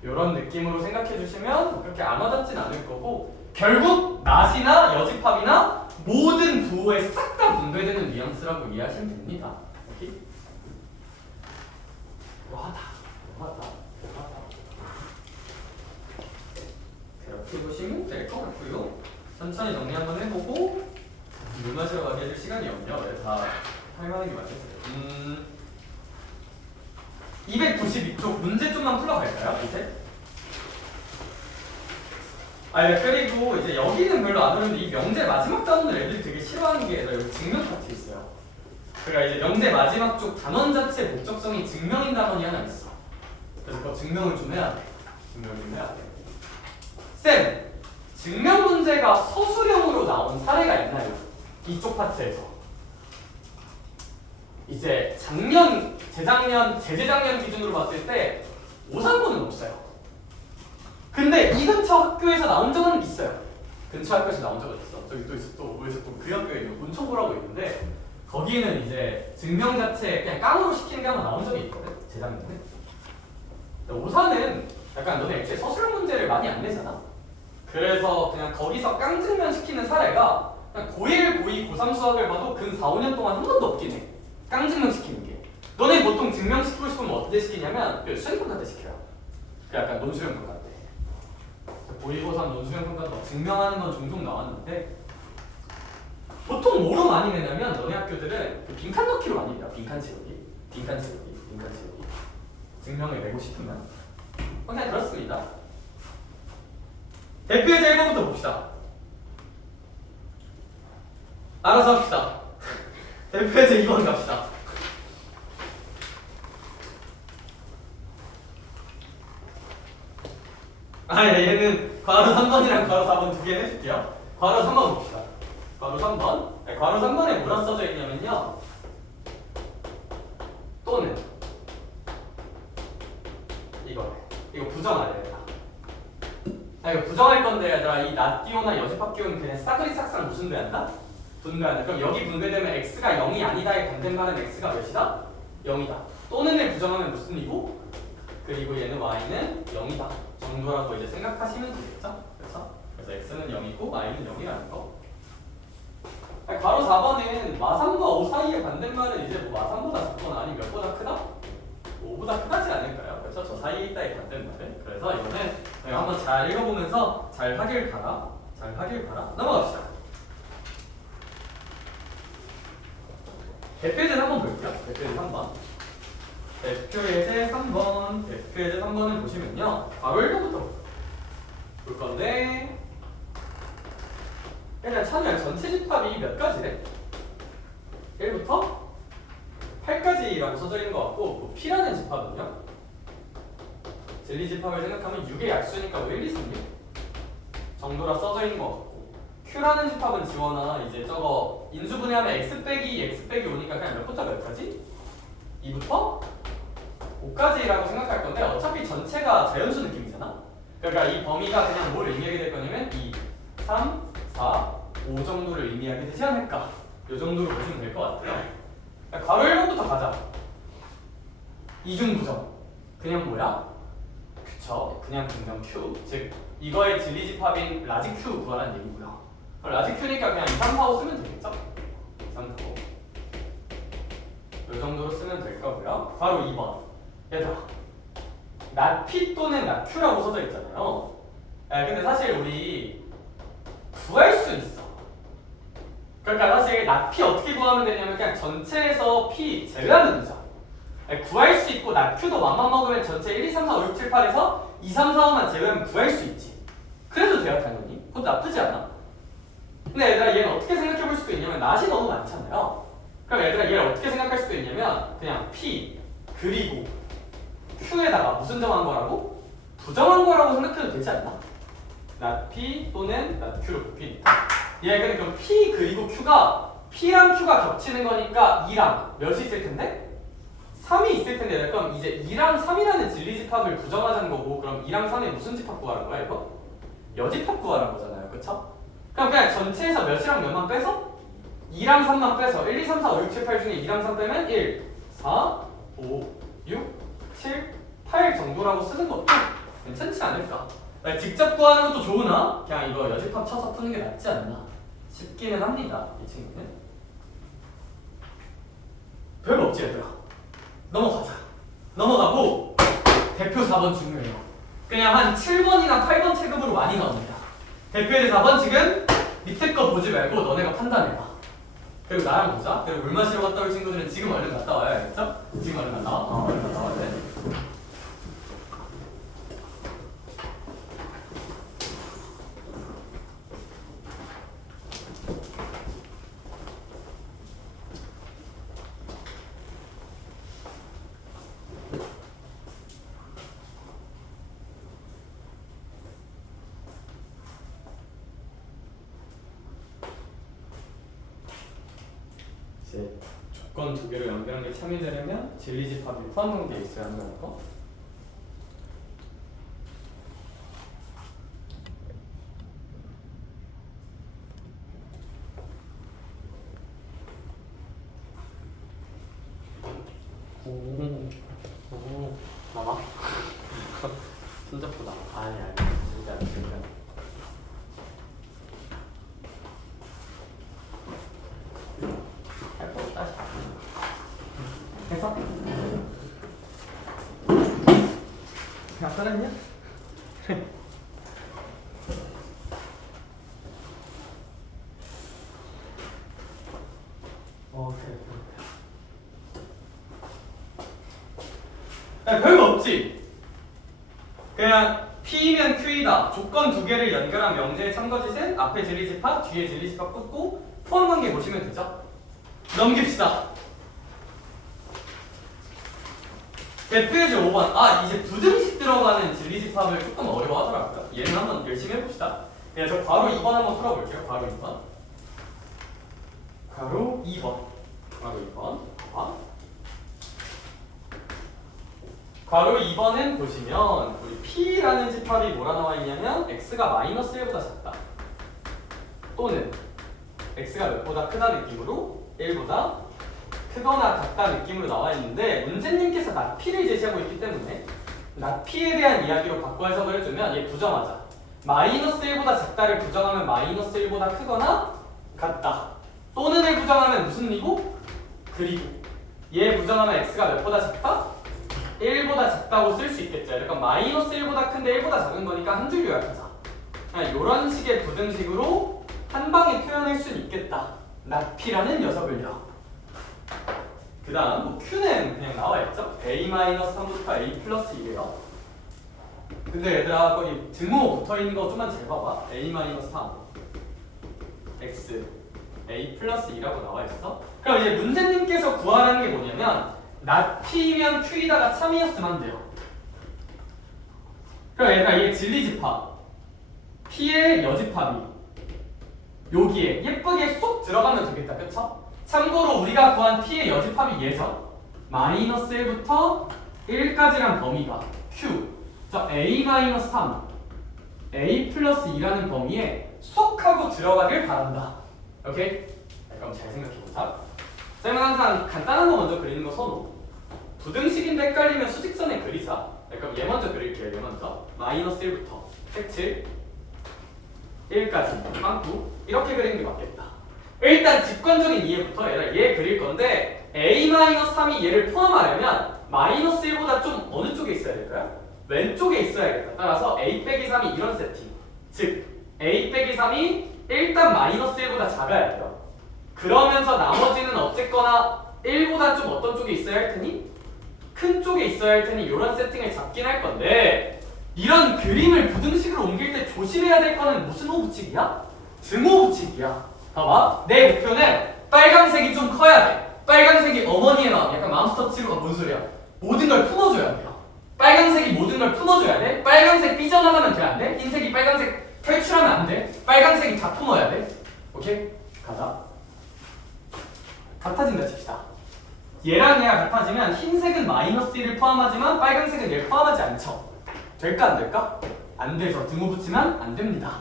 이런 느낌으로 생각해 주시면 그렇게 안 와닿진 않을 거고 결국 not이나 여집합이나 모든 부호에 싹 다 분배되는 뉘앙스라고 이해하시면 됩니다. 여기 뭐하다. 그렇게 보시면 될 것 같고요. 천천히 정리 한번 해보고 물 마시러 가게 해줄 시간이 없네요. 네, 다 할만한 게 많으세요. 292쪽 문제 좀만 풀어갈까요? 이제? 네, 그리고 이제 여기는 별로 안 어려운데 이 명제 마지막 단원을 애들이 되게 싫어하는 게 여기 증명 파트 있어요. 그러니까 이제 명제 마지막 쪽 단원 자체 목적성이 증명인 단원이 하나 있어. 그래서 그 증명을 좀 해야 돼. 증명을 좀 해야 돼. 쌤! 증명 문제가 서술형으로 나온 사례가 있나요? 이쪽 파트에서. 이제 작년, 재작년, 재재작년 기준으로 봤을 때 오산고는 없어요. 근데 이 근처 학교에서 나온 적은 있어요. 근처 학교에서 나온 적은 있어. 저기 또 있어. 또 그 학교에 있는 문초고라고 있는데 거기는 이제 증명 자체 그냥 깡으로 시키는 게 한번 나온 적이 있거든. 재작년에. 오산은 약간 너네 애초에 서술형 문제를 많이 안 내잖아. 그래서 그냥 거기서 깡증명 시키는 사례가 그냥 고1, 고2, 고3 수학을 봐도 근 4, 5년 동안 한 번도 없긴 해. 깡증명 시키는 게. 너네 보통 증명시키고 싶으면 어떻게 시키냐면 수행평가 때 시켜요. 그 약간 논술형평가 때. 고2, 고3 논술형평가 때 증명하는 건 종종 나왔는데 보통 뭐로 많이 내냐면 너네 학교들은 그 빈칸 넣기로 많이 내요. 빈칸 채우기. 증명을 내고 싶으면 그냥 그렇습니다. 대표예제 1번부터 봅시다. 알아서 합시다. 대표예제 2번 갑시다. 얘는 괄호 3번이랑 괄호 4번 두 개 해줄게요. 괄호 3번 봅시다. 괄호 3번. 괄호 3번에 뭐라 써져 있냐면요. 또는 이거 부정하래요. 이거 부정할 건데 얘들아 이 낫기호나 여집합기호는 그냥 싸그리 싹싹 무슨 배한다? 분배한다. 그럼 여기 분배되면 x가 0이 아니다의 반대말은 x가 몇이다? 0이다. 또는을 부정하면 무슨 이고? 그리고 얘는 y는 0이다 정도라고 이제 생각하시면 되겠죠? 그래서 x는 0이고 y는 0이라는 거. 괄호 4번은 마3과 5 사이의 반대말은 이제 뭐 마3보다 작거나 아니면 몇보다 크다? 5보다 크다지 않을까요? 그렇죠? 저 사이에 있다의 반대말은. 그래서 이거는 한번 잘 읽어보면서 잘 하길 바라. 넘어갑시다. 대표예제 3번 볼게요. 대표예제 3번을 보시면요. 괄호 1번부터 볼 건데 일단 찬우야 전체 집합이 몇 가지래? 1부터 8까지라고 써져 있는 것 같고 뭐 P라는 집합은요? 진리 집합을 생각하면 6의 약수니까 뭐 1, 2, 3, 6 정도라 써져 있는 것 같고 Q라는 집합은 지원아 이제 저거 인수분해하면 x 빼기 5니까 그냥 몇부터 몇까지? 2부터 5까지라고 생각할 건데 어차피 전체가 자연수 느낌이잖아? 그러니까 이 범위가 그냥 뭘 의미하게 될 거냐면 2, 3, 4, 5 정도를 의미하게 되지 않을까 이 정도로 보시면 될 것 같아요. 괄호 1번부터 가자. 이중부정 그냥 뭐야? 그쵸 그냥 분명 Q 즉 이거의 진리집합인 라지 Q 구하라는 얘기고요. 라지 Q니까 그냥 2, 3, 4, 5 쓰면 되겠죠? 2, 3, 4, 5 이 정도로 쓰면 될 거고요. 바로 2번 얘들아 not P 또는 not Q라고 써져 있잖아요. 근데 사실 우리 구할 수 있어. 그러니까 사실 not P 어떻게 구하면 되냐면 그냥 전체에서 P 제외하면 되죠. 구할 수 있고 not Q도 맘만 먹으면 전체 1, 2, 3, 4, 5, 6, 7, 8에서 2, 3, 4, 5만 제외하면 구할 수 있지. 그래도 돼요 당연히. 그것도 나쁘지 않아. 근데 얘들아 얘는 어떻게 생각해 볼 수도 있냐면 not이 너무 많잖아요. 그럼 얘들아 얘를 어떻게 생각할 수도 있냐면 그냥 P 그리고 Q에다가 무슨 정한 거라고? 부정한 거라고 생각해도 되지 않나? not P 또는 not Q로 곱히니까 얘는 그럼 P 그리고 Q가 P랑 Q가 겹치는 거니까 2랑 몇이 있을 텐데? 3이 있을 텐데 그럼 이제 2랑 3이라는 진리집합을 부정하자는 거고 그럼 2랑 3이 무슨 집합 구하는 거야 이거? 여집합 구하는 거잖아요 그쵸? 그럼 그냥 전체에서 몇이랑 몇만 빼서 2랑 3만 빼서 1, 2, 3, 4, 5, 6, 7, 8 중에 2랑 3 빼면 1, 4, 5, 6, 7, 8 정도라고 쓰는 것도 괜찮지 않을까? 직접 구하는 것도 좋으나 그냥 이거 여집합 쳐서 푸는 게 낫지 않나 싶기는 합니다 이 친구는. 별거 없지 얘들아. 넘어가자. 넘어가고 대표 4번 중요해요. 그냥 한 7번이나 8번 체급으로 많이 나옵니다. 대표의 4번 지금 밑에 거 보지 말고 너네가 판단해봐. 그리고 나랑 보자. 그리고 물 마시러 갔다 올 친구들은 지금 얼른 갔다 와야 알겠죠? 지금 얼른 갔다 와. 얼른 갔다 와야 돼. 이제 조건 두 개를 연결한 게 참여되려면 진리집합이 포함된 게 있어야 한다는 거. 오, 나와? 손잡고 나와. 아니, 진짜. 할 거 없다. 해서? 그냥 끊었냐? 그래. 별거 없지? 그냥 P면 Q이다. 조건 두 개를 연결한 명제의 참거짓은 앞에 진리집합, 뒤에 진리집합 꽂고 포함관계 보시면 되죠? 넘깁시다. 대표예제 5번. 아, 이제 부등식 들어가는 진리집합을 조금 어려워하더라고요. 얘는 한번 열심히 해봅시다. 네, 저 괄호 2번 한번 풀어볼게요. 괄호 2번. 괄호 2번. 괄호 2번. 봐봐. 괄호 2번은 보시면 우리 P라는 집합이 뭐라 나와 있냐면 x가 마이너스 1보다 작다. 또는 x가 몇보다 크다 느낌으로 1보다 크거나 같다 느낌으로 나와 있는데 문제님께서 not P를 제시하고 있기 때문에 not P에 대한 이야기로 바꿔 해석을 해주면 얘 부정하자. 마이너스 1보다 작다를 부정하면 마이너스 1보다 크거나 같다. 또는을 부정하면 무슨 리고? 그리고 얘 부정하면 x가 몇보다 작다? 1보다 작다고 쓸 수 있겠죠. 그러니까 마이너스 1보다 큰데 1보다 작은 거니까 한 줄 요약하자. 그냥 이런 식의 부등식으로 한 방에 표현할 수는 있겠다. not P라는 녀석을요. 그 다음 뭐 Q는 그냥 나와있죠. A-3부터 A 플러스 2예요. 근데 얘들아 거기 등호 붙어있는 거 좀만 잘 봐봐. A-3 X A 플러스 2라고 나와있어. 그럼 이제 문제님께서 구하라는 게 뭐냐면 not P면 Q이다가 참이었으면 돼요. 그럼 얘들아 이게 진리집합 P의 여집합이 여기에 예쁘게 쏙 들어가면 되겠다. 그쵸? 참고로 우리가 구한 P의 여집합이 얘죠. 마이너스 1부터 1까지란 범위가 Q A-3 A 플러스 2라는 범위에 쏙 하고 들어가길 바란다. 오케이? 그럼 잘 생각해보자. 쌤은 항상 간단한 거 먼저 그리는 거 선호. 부등식인데 헷갈리면 수직선에 그리자. 그럼 얘 먼저 그릴게요. 얘 먼저 마이너스 1부터 색칠 1까지 빵꾸 이렇게 그리는 게 맞겠다. 일단 직관적인 이해부터 얘 그릴 건데 A-3이 얘를 포함하려면 마이너스 1보다 좀 어느 쪽에 있어야 될까요? 왼쪽에 있어야겠다. 따라서 A-3이 이런 세팅. 즉 A-3이 일단 마이너스 1보다 작아야 돼요. 그러면서 나머지는 어쨌거나 1보다 좀 어떤 쪽에 있어야 할 테니? 큰 쪽에 있어야 할 테니 이런 세팅을 잡긴 할 건데 이런 그림을 부등식으로 옮길 때 조심해야 될 거는 무슨 호 붙이기야? 등호 붙이기야. 봐봐. 내 목표는 빨강색이 좀 커야 돼. 빨강색이 어머니의 마음, 약간 맘스터치로 뭔 소리야? 모든 걸 품어줘야 돼요. 빨간색이 모든 걸 품어줘야 돼. 빨간색 삐져나가면 돼, 안 돼? 흰색이 빨간색 탈출하면 안 돼. 빨간색이 다 품어야 돼. 오케이? 가자. 같아진다 칩시다. 얘랑 얘가 같아지면 흰색은 마이너스 1을 포함하지만 빨간색은 얘를 포함하지 않죠. 될까 안 될까? 안 돼서 등호 붙이면 안 됩니다.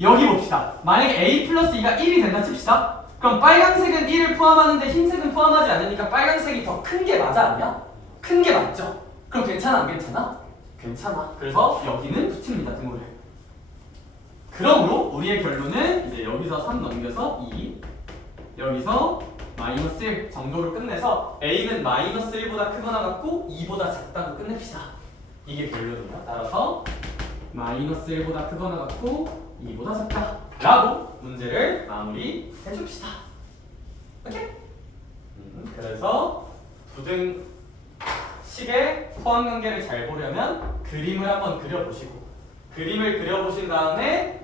여기 봅시다. 만약에 A 플러스 2가 1이 된다 칩시다. 그럼 빨간색은 1을 포함하는데 흰색은 포함하지 않으니까 빨간색이 더 큰 게 맞아 아니야? 큰 게 맞죠? 그럼 괜찮아 안 괜찮아? 괜찮아. 그래서 여기는 붙입니다 등호를. 그러므로 우리의 결론은 이제 여기서 3 넘겨서 2 여기서 마이너스 1 정도로 끝내서 A는 마이너스 1보다 크거나 같고 2보다 작다고 끝냅시다. 이게 결론이야. 따라서 마이너스 1보다 크거나 같고 2보다 작다 라고 문제를 마무리 해줍시다. 오케이? 그래서 부등식의 포함관계를 잘 보려면 그림을 한번 그려보시고 그림을 그려보신 다음에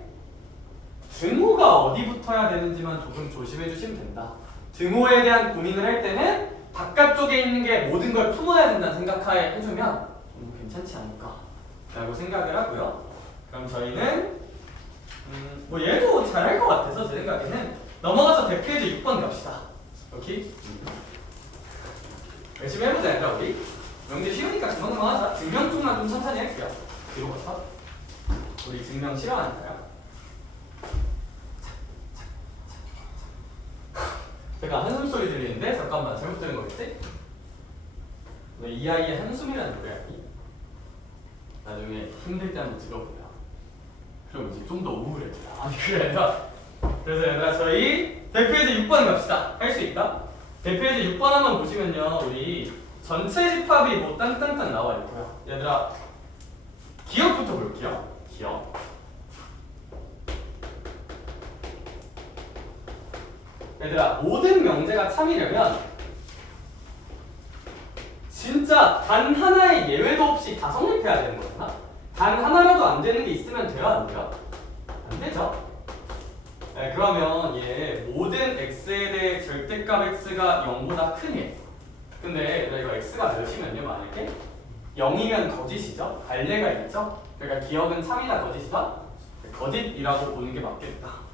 등호가 어디 붙어야 되는지만 조금 조심해 주시면 된다. 등호에 대한 고민을 할 때는 바깥쪽에 있는 게 모든 걸 품어야 된다는 생각하에 해주면 괜찮지 않을까 라고 생각을 하고요. 그럼 저희는 뭐 얘도 잘할 것 같아서 제 생각에는 넘어가서 대표이제 6번 갑시다. 오케이? 열심히 해보자 얘들아 우리. 명제 쉬우니까 금방 하자. 증명 쪽만 좀 천천히 할게요. 뒤로 가서 우리 증명 싫어하니까요. 제가 한숨 소리 들리는데 잠깐만 잘못 들은 거겠지? 왜 이 아이의 한숨이라는 노래 아니? 나중에 힘들 때 한번 들어보자. 그럼 이제 좀 더 우울해지다. 아니 그게 아니라 그래서 얘들아 저희 대표이제 6번 갑시다. 할 수 있다? 대표이제 6번 한번 보시면요 우리 전체 집합이 뭐 땅땅땅 나와 있고요. 얘들아 기억부터 볼게요. 기억. 얘들아 모든 명제가 참이려면 진짜 단 하나의 예외도 없이 다 성립해야 되는 거잖아. 단 하나라도 안 되는 게 있으면 돼요 안 돼요? 안 되죠. 네, 그러면 얘 모든 x에 대해 절대값 x가 0보다 크니 근데 얘들아 이거 x가 몇이면요 만약에 0이면 거짓이죠. 갈래가 있죠. 그러니까 기억은 참이다 거짓이다. 거짓이라고 보는 게 맞겠다.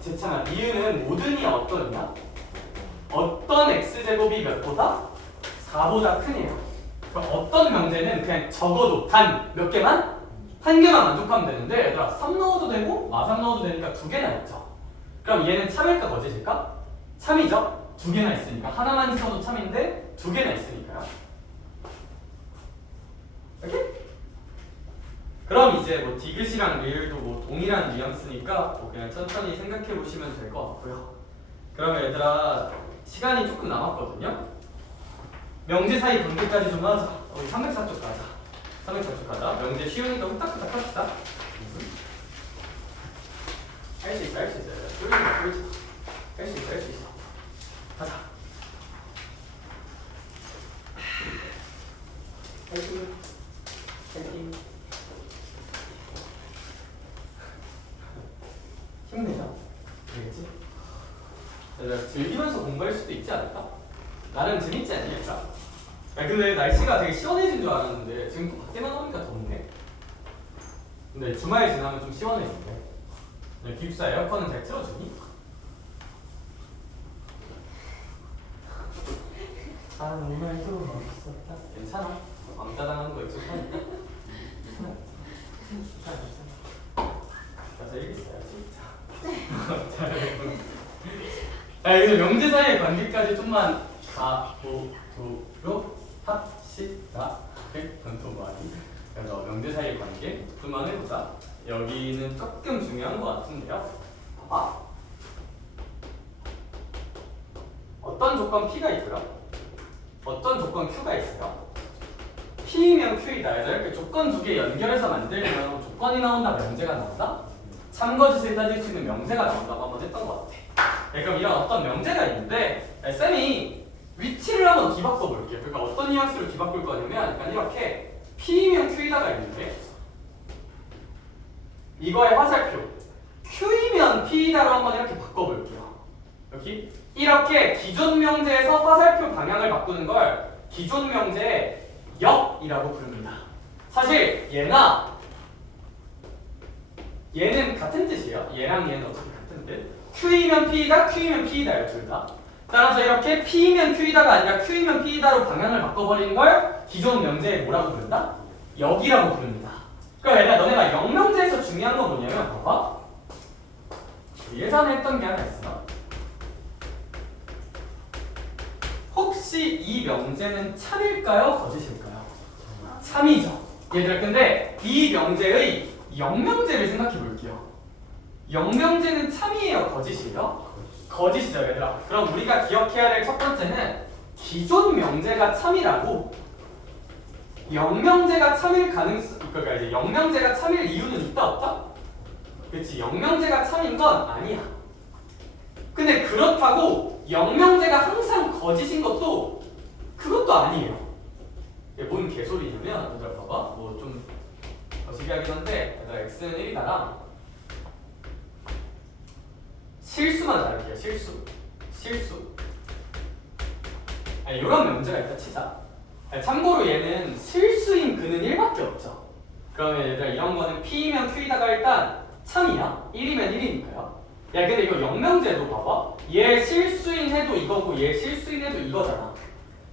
재창아 이유는 모든이 어떠냐? 어떤 x제곱이 몇보다? 4보다 크네요. 그럼 어떤 명제는 그냥 적어도 단 몇 개만? 한 개만 만족하면 되는데 얘들아 3 넣어도 되고 마3 넣어도 되니까 2개나 있죠. 그럼 얘는 참일까 거짓일까? 참이죠. 2개나 있으니까 하나만 있어도 참인데 2개나 있으니까요. 오케이? 그럼 이제 뭐 디귿이랑 리을도 뭐 동일한 뉘앙스니까 뭐 그냥 천천히 생각해 보시면 될 것 같고요. 그러면 얘들아 시간이 조금 남았거든요. 명제 사이 관계까지 좀 하자. 우리 304쪽 가자. 304쪽 가자. 명제 쉬우니까 후딱후딱 합시다. 할 수 있어, 할 수 있어. 할 수 있어, 할 수 있어. 가자. 파이팅. 파이팅. 힘내자. 되겠지? 내가 즐기면서 공부할 수도 있지 않을까? 나름 재밌지 않니까? 야, 근데 날씨가 되게 시원해진 줄 알았는데 지금 또 밖에만 오니까 덥네. 근데 주말 지나면 좀 시원해진대. 기숙사 에어컨은 잘 틀어주니? 아무 말도 없었다. 괜찮아. 왕따당 하는 거 익숙하니까. 괜찮아. 가서 얘기했어야지. 그래서 명제 사이의 관계까지 좀만 가보도록 합시다. 전투말이. 그래서 명제 사이의 관계 좀만 해보자. 여기는 조금 중요한 것 같은데요. 봐봐. 어떤 조건 P가 있고요. 어떤 조건 Q가 있어요. P면 Q이다. 이렇게 조건 두 개 연결해서 만들면 조건이 나온다, 명제가 나온다. 참거짓을 따질 수 있는 명제가 나온다고 한번 했던 것 같아. 네, 그럼 이런 어떤 명제가 있는데 쌤이 위치를 한번 뒤바꿔 볼게요. 그러니까 어떤 뉘앙스로 뒤바꿀 거냐면 약간 이렇게 P이면 Q이다가 있는데 이거의 화살표 Q이면 P이다로 한번 이렇게 바꿔볼게요. 이렇게 기존 명제에서 화살표 방향을 바꾸는 걸 기존 명제의 역이라고 부릅니다. 사실 얘는 같은 뜻이에요. 얘랑 얘는 어차피 같은 뜻. Q이면 P이다, Q이면 P이다예요, 둘 다. 따라서 이렇게 P이면 Q이다가 아니라 Q이면 P이다로 방향을 바꿔버리는 걸 기존 명제에 뭐라고 부른다? 역이라고 부릅니다. 그러니까 얘들아, 너네가 역명제에서 중요한 건 뭐냐면 봐봐. 예전에 했던 게 하나 있어. 혹시 이 명제는 참일까요? 거짓일까요? 참이죠. 얘들아, 근데 이 명제의 역명제를 생각해 볼게요. 역명제는 참이에요? 거짓이에요? 거짓이죠, 얘들아. 그럼 우리가 기억해야 될 첫 번째는 기존 명제가 참이라고 역명제가 참일 가능성, 그러니까 이제 역명제가 참일 이유는 있다 없다? 그렇지, 역명제가 참인 건 아니야. 근데 그렇다고 역명제가 항상 거짓인 것도 그것도 아니에요. 이게 뭔 개소리냐면, 얘들아 봐봐. 뭐 좀 거시기하긴 한데, 얘들아 x는 1이다랑 실수만 다를게요. 실수. 아니, 이런 명제가 있다 치자. 아니, 참고로 얘는 실수인 그는 1밖에 없죠. 그러면 얘들아 이런 거는 P이면 Q이다가 일단 참이야. 1이면 1이니까요. 야, 근데 이거 역명제도 봐봐. 얘 실수인 해도 이거고 얘 실수인 해도 이거잖아.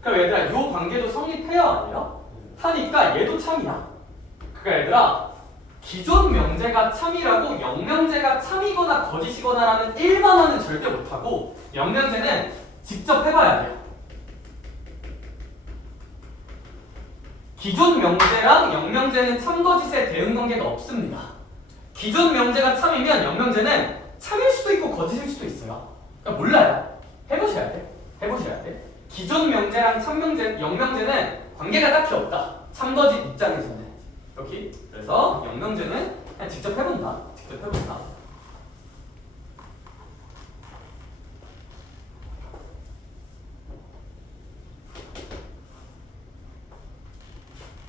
그럼 얘들아 요 관계도 성립해야 하네요. 하니까 얘도 참이야. 그러니까 얘들아 기존 명제가 참이라고 역명제가 참이거나 거짓이거나라는 일반화는 절대 못하고 역명제는 직접 해봐야 돼요. 기존 명제랑 역명제는 참거짓의 대응관계가 없습니다. 기존 명제가 참이면 역명제는 참일 수도 있고 거짓일 수도 있어요. 그러니까 몰라요. 해보셔야 돼. 기존 명제랑 역명제는 관계가 딱히 없다. 참거짓 입장에서는. 여기. 그래서 역명제는 그냥 직접 해본다.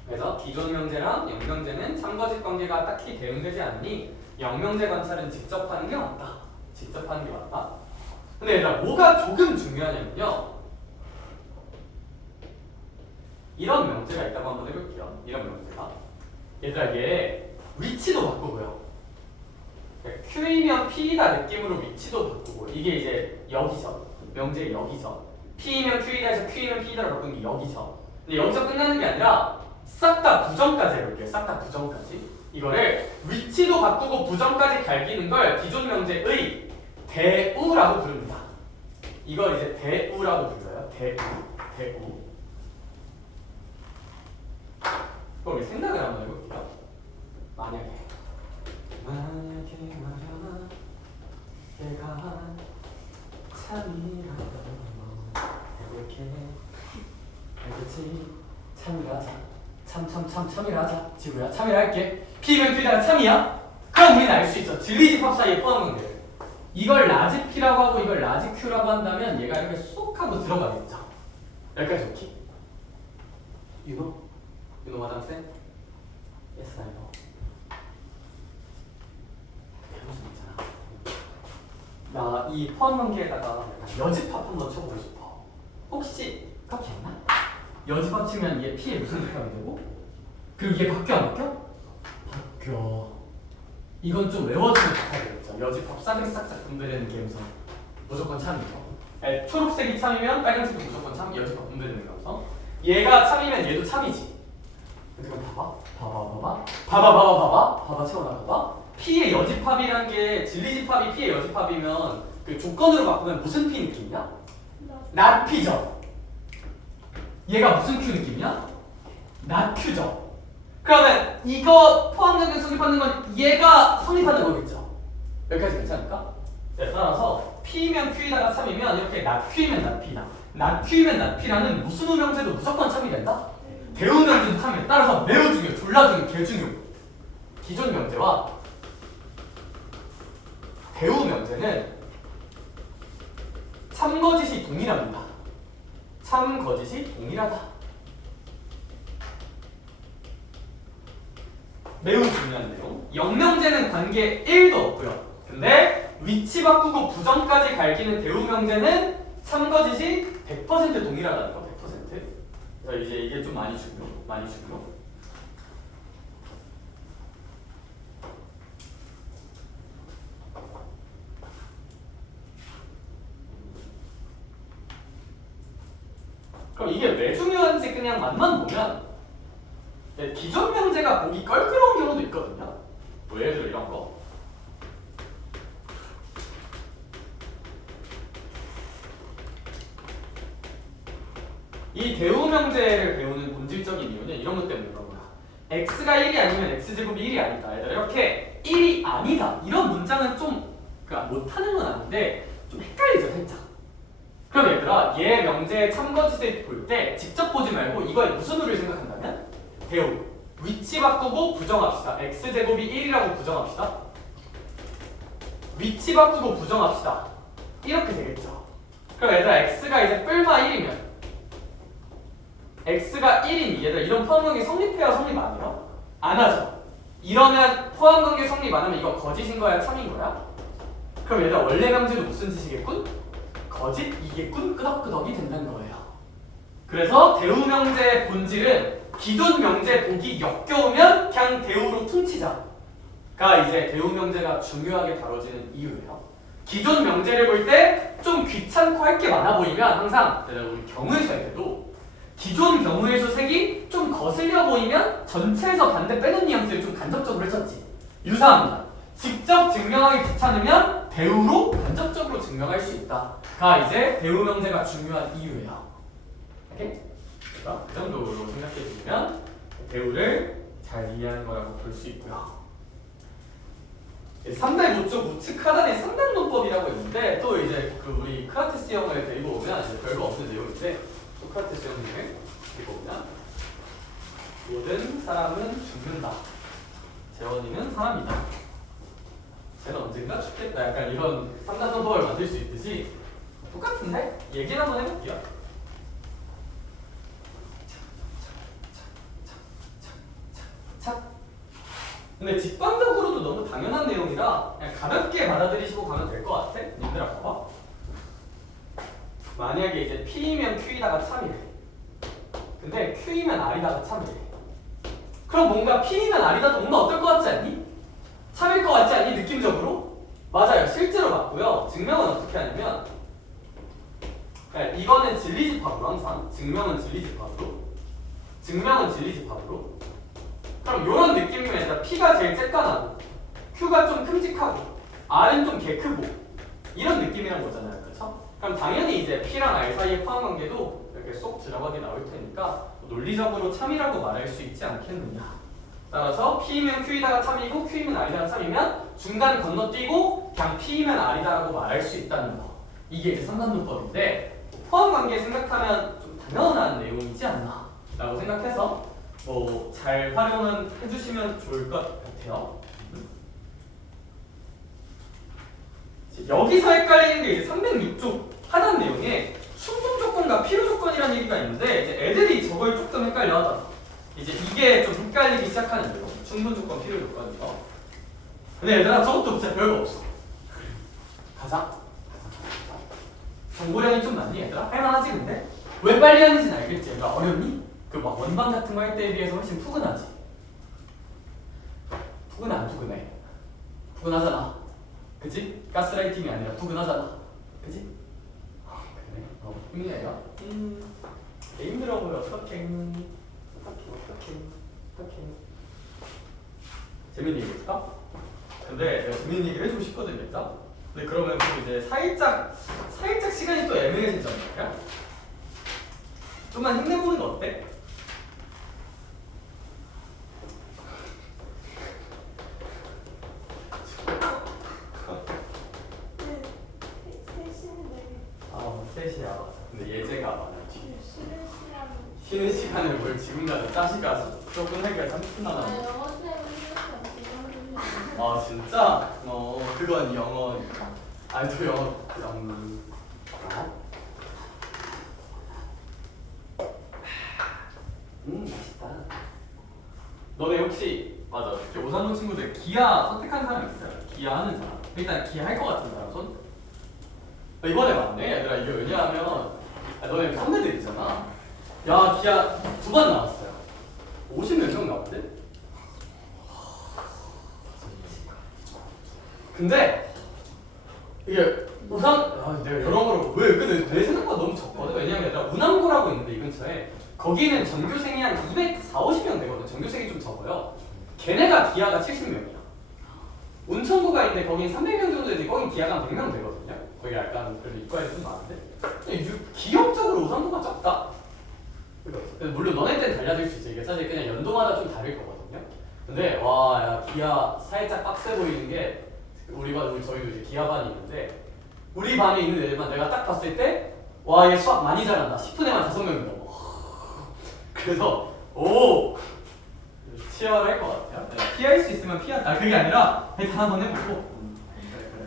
그래서 기존 명제랑 역명제는 참거짓 관계가 딱히 대응되지 않으니 역명제 관찰은 직접 하는 게 맞다. 근데 얘들아 뭐가 조금 중요하냐면요. 이런 명제가 있다고 한번 해볼게요. 이런 명제가. 얘들아 얘 위치도 바꾸고요. Q이면 P이다 느낌으로 위치도 바꾸고. 이게 이제 여기죠. 명제의 여기죠. P이면 Q이다 해서 Q이면 P이다로 바꾸는 게 여기죠. 근데 여기서 끝나는 게 아니라 싹 다 부정까지 해볼게요. 이거를 위치도 바꾸고 부정까지 갈기는 걸 기존 명제의 대우라고 부릅니다. 이걸 이제 대우라고 불러요. 대우. 그럼 우리 생각을 한번 해볼게요. 만약에 말야 내가 참이라고 해볼게. 알겠지? 참이라자. 참이라자. 지구야, 참이랄게. P면 Q다가 참이야? 그럼 우리는 알 수 있어. 진리집합 사이에 포함한 관계를. 이걸 라지 P라고 하고 이걸 라지 Q라고 한다면 얘가 이렇게 쏙 하고 들어가겠죠. 여기까지 오케이? 유노 마담쌤? Yes, I know. 무슨 있잖아. 나 이 포함 관계에다가 여집합 한번 쳐보고 싶어. 혹시 그렇게 했나? 여집합 치면 얘 P에 무슨 역할이 되고? 그리고 얘 바뀌어 안 바뀌어? 바뀌어. 이건 좀 외워주면 좋다겠죠. 여집합 싸그리싹싹 분배되는 감성 무조건 참이죠. 초록색이 참이면 빨간색이 무조건 참. 여집합 분배되는 감성. 얘가 참이면 얘도 참이지. 근데 그럼 봐봐 채워놔. 봐봐. P의 여집합이란 게 진리집합이 P의 여집합이면 그 조건으로 바꾸면 무슨 P 느낌이야? not P죠. 얘가 무슨 Q 느낌이야? not Q죠. 그러면 이거 포함관계 성립하는 건 얘가 성립하는 거겠죠. 여기까지 괜찮을까? 네, 따라서 P면 Q이다가 참이면 이렇게 not Q이면 not P다. not Q이면 not P라는 무슨 우명제도 무조건 참이 된다? 대우명제도 참이. 따라서 매우 중요, 졸라 중요, 개중요. 기존 명제와 대우명제는 참거짓이 동일합니다. 참거짓이 동일하다. 매우 중요한 내용. 역명제는 관계 1도 없고요. 근데 위치 바꾸고 부정까지 갈기는 대우명제는 참거짓이 100% 동일하다는 거. 100%. 그래서 이제 이게 좀 많이 중요. 그럼 이게 왜 중요한지 그냥 맛만 보면 기존 명제가 보기 껄끄러운 경우도 있거든요. 뭐 예를 들어 이런 거. 이 대우 명제를 배우는 본질적인 이유는 이런 것 때문인 거야. x가 1이 아니면 x제곱이 1이 아니다. 얘들아 이렇게 1이 아니다. 이런 문장은 좀 못하는 건 아닌데 좀 헷갈리죠 살짝. 그럼 얘들아 얘 명제의 참거짓을 볼 때 직접 보지 말고 이거에 무슨 우를 생각한다면 대우 위치 바꾸고 부정합시다. x제곱이 1이라고 부정합시다. 위치 바꾸고 부정합시다. 이렇게 되겠죠. 그럼 얘들아 x가 이제 뿔마 1이면 x가 1인 얘들아 이런 포함관계 성립해야 성립 안 해요? 안 하죠. 이러면 포함관계 성립 안 하면 이거 거짓인 거야 참인 거야? 그럼 얘들아 원래 명제도 무슨 짓이겠군? 거짓이겠군? 끄덕끄덕이 된다는 거예요. 그래서 대우 명제의 본질은 기존 명제 보기 역겨우면 그냥 대우로 퉁치자가 이제 대우 명제가 중요하게 다뤄지는 이유예요. 기존 명제를 볼 때 좀 귀찮고 할 게 많아 보이면 항상 우리 경우에서 할 때도 기존 경우의 수 색이 좀 거슬려 보이면 전체에서 반대 빼는 뉘앙스를 좀 간접적으로 했었지. 유사합니다. 직접 증명하기 귀찮으면 대우로 간접적으로 증명할 수 있다가 이제 대우 명제가 중요한 이유예요. 오케이? 그 정도로 생각해 주시면 대우를 잘 이해하는 거라고 볼 수 있고요. 3대 모쪽 우측 하단에 상단문법이라고 있는데 또 이제 그 우리 크라테스 형을 데리고 오면 이제 별거 없는 내용인데 또 크라테스 형님을 데리고 오면 모든 사람은 죽는다. 재원이는 사람이다. 쟤는 언젠가 죽겠다. 약간 이런 3단문법을 만들 수 있듯이 똑같은데 얘기를 한번 해볼게요. 근데 직관적으로도 너무 당연한 내용이라 그냥 가볍게 받아들이시고 가면 될 것 같아. 님들아 봐봐. 만약에 이제 P이면 Q이다가 참이래. 근데 Q이면 R이다가 참이래. 그럼 뭔가 P이면 R이다 뭔가 어떨 것 같지 않니? 참일 것 같지 않니? 느낌적으로? 맞아요. 실제로 맞고요. 증명은 어떻게 하냐면 이거는 진리집합으로 항상 증명은 진리집합으로 그럼 이런 느낌이면 일단 P가 제일 쬐깐하고 Q가 좀 큼직하고 R은 좀 개 크고 이런 느낌이란 거잖아요. 그렇죠? 그럼 당연히 이제 P랑 R 사이의 포함관계도 이렇게 쏙 들어가게 나올 테니까 논리적으로 참이라고 말할 수 있지 않겠느냐. 따라서 P이면 Q이다가 참이고 Q이면 R이다가 참이면 중간 건너뛰고 그냥 P이면 R이다라고 말할 수 있다는 거. 이게 이제 상단문법인데 포함관계 생각하면 좀 당연한 내용이지 않나 라고 생각해서 뭐 잘 활용은 해주시면 좋을 것 같아요. 여기서 헷갈리는 게 이제 306쪽 하단 내용에 충분 조건과 필요 조건이라는 얘기가 있는데 이제 애들이 저걸 조금 헷갈려 하다. 이제 이게 좀 헷갈리기 시작하는 내용. 충분 조건, 필요 조건 이거. 근데 얘들아 저것도 진짜 별거 없어. 가자. 정보량이 좀 많니 얘들아? 할만하지 근데? 왜 빨리 하는지는 알겠지? 얘들아 어렵니? 그 막 원반 같은 거 할 때에 비해서 훨씬 푸근하지? 푸근해 안 푸근해? 푸근하잖아. 그치? 가스라이팅이 아니라 푸근하잖아. 그치? 그래. 힘내요. 힘들어 보여. 어떡해. 재밌는 얘기 해줄까? 근데 내가 재밌는 얘기를 해주고 싶거든 일단. 근데 그러면 또 이제 살짝 시간이 또 애매해진단 말이야. 좀만 힘내보는 거 어때? 셋이야. 근데 예제가 많았지. 쉬는 시간을 뭘 지금 가서 짜시가 수업 끝나기가 30분 남았는데. 아 진짜? 그건 영어. 아니 또 영어. 맛있다. 너네 혹시 맞아. 오산동 친구들 기아 선택한 사람 있어요? 기아 하는 사람. 일단 기아 할 것 같은 사람 손. 이번에 맞네 얘들아. 이게 왜냐하면 너네 선배들 있잖아. 야 기아 2번 나왔어요. 50 몇 명 나왔대? 근데 이게 내가 여러모로 왜 근데 내 생각보다 너무 적거든. 왜냐면 내가 운암고라고 있는데 이 근처에 거기는 전교생이 한 240명 되거든. 전교생이 좀 적어요. 걔네가 기아가 70명이야. 운천구가 있는데 거긴 300명 정도 되지. 거긴 기아가 한 100명 되거든요. 거기 약간 그래도 이과에 좀 많은데 기억적으로 우선도가 적다. 물론 너네들은 달라질 수 있어. 이게 사실 그냥 연도마다 좀 다를 거거든요. 근데 와, 야, 기아 살짝 빡세 보이는 게 저희도 이제 기아반이 있는데 우리 반에 있는 애들만 내가 딱 봤을 때 와, 얘 수학 많이 잘한다. 10분 에만 5명이 넘어. 그래서 오 치열할 것 같아요. 피할 수 있으면 피한다. 그게 아니라 다 한번 해보고 그래.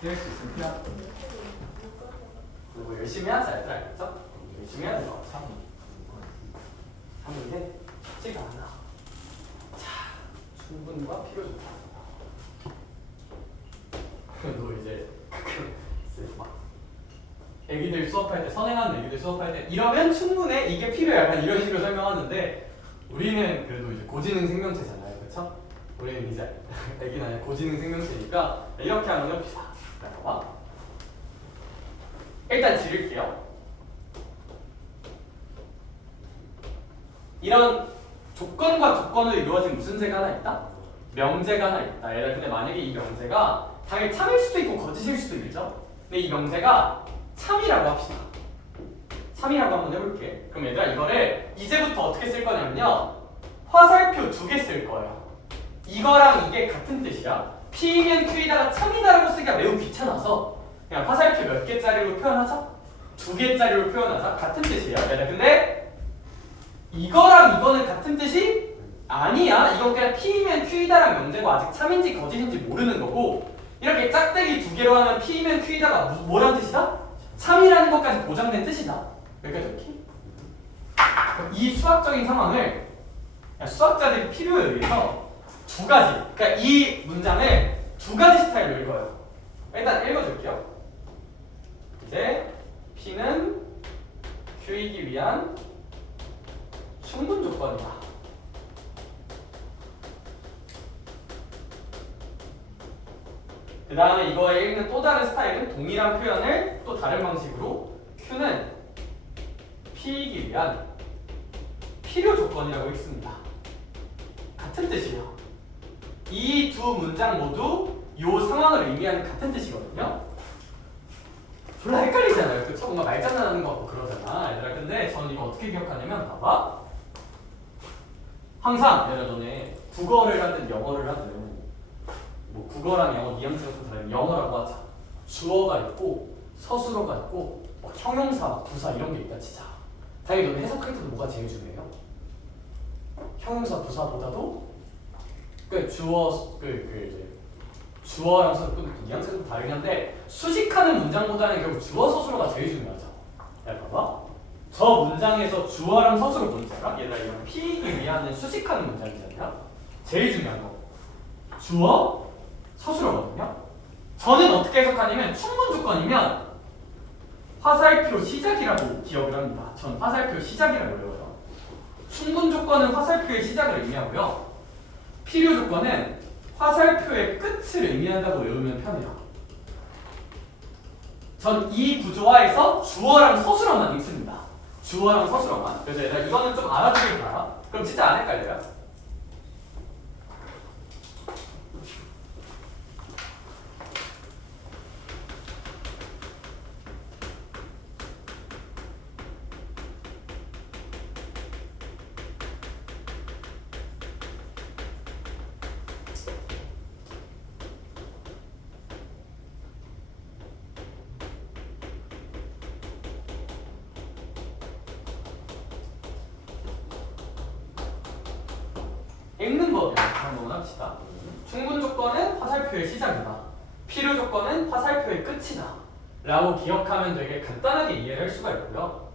피할 수 있으면 피한다. 그리고 열심히 하자, 얘들아. 알겠죠? 열심히 해야 돼요. 하는 게 쉽지가 않아. 자, 충분과 필요 좋다. 너 이제 막 애기들 수업할 때, 선행하는 애기들 수업할 때 이러면 충분해, 이게 필요해, 약간 이런 식으로 설명하는데 우리는 그래도 이제 고지능 생명체잖아요, 그렇죠? 우리는 이제 애기는 아니라 고지능 생명체니까 이렇게 한번 해봅시다. 봐봐. 일단 지를게요. 이런 조건과 조건으로 이루어진 무슨 제가 하나 있다? 명제가 하나 있다. 얘들아, 근데 만약에 이 명제가 당연히 참일 수도 있고 거짓일 수도 있죠. 근데 이 명제가 참이라고 합시다. 참이라고 한번 해볼게. 그럼 얘들아, 이거를 이제부터 어떻게 쓸 거냐면요, 화살표 2개 쓸 거예요. 이거랑 이게 같은 뜻이야. P면 Q에다가 참이다라고 쓰기가 매우 귀찮아서 그냥 화살표 몇 개짜리로 표현하자? 2개짜리로 표현하자. 같은 뜻이에요. 얘들아, 근데 이거랑 이거는 같은 뜻이 아니야. 이건 그냥 P면 Q이다라는 명제고 아직 참인지 거짓인지 모르는 거고, 이렇게 짝대기 2개로 하면 P면 Q이다가 뭐란 뜻이다? 참이라는 것까지 보장된 뜻이다. 여기까지 오케이? 이 수학적인 상황을 수학자들이 필요에 의해서 2가지, 그러니까 이 문장을 2가지 스타일로 읽어요. 일단 읽어줄게요. 이제 P는 Q이기 위한 충분 조건이다. 그 다음에 이거에 읽는 또 다른 스타일은 동일한 표현을 또 다른 방식으로 Q는 P이기 위한 필요 조건이라고 읽습니다. 같은 뜻이에요. 이 두 문장 모두 이 상황을 의미하는 같은 뜻이거든요. 졸라 헷갈리잖아요. 그쵸? 뭔가 말장난하는 것 같고 그러잖아, 얘들아. 근데 저는 이거 어떻게 기억하냐면, 봐봐. 항상 얘들아, 너네 국어를 하든 영어를 하든, 뭐 국어랑 영어 뉘앙스가 좀 다르면 영어라고 하자. 주어가 있고 서술어가 있고 뭐 형용사, 부사 이런 게 있다 치자. 당연히 너네 해석할 때도 뭐가 제일 중요해요? 형용사, 부사보다도 주어랑 서술 뉘앙스가 좀 다르긴 한데 수식하는 문장보다는 결국 주어, 서술어가 제일 중요하죠. 야, 봐봐. 저 문장에서 주어랑 서술어 뭔지 알아? 얘들아, 이건 P이기 위한 수식하는 문장이잖아요. 제일 중요한 거 주어, 서술어거든요. 저는 어떻게 해석하냐면 충분 조건이면 화살표 시작이라고 기억을 합니다. 전 화살표 시작이라고 외워요. 충분 조건은 화살표의 시작을 의미하고요. 필요 조건은 화살표의 끝을 의미한다고 외우면 편해요. 전 이 구조화에서 주어랑 서술어만 읽습니다. 주어랑 서술어만. 그래서 얘들아, 이거는 좀 알아두길 바라. 그럼 진짜 안 헷갈려요. 읽는 법을 한번 합시다. 충분 조건은 화살표의 시작이다. 필요 조건은 화살표의 끝이다. 라고 기억하면 되게 간단하게 이해를 할 수가 있고요.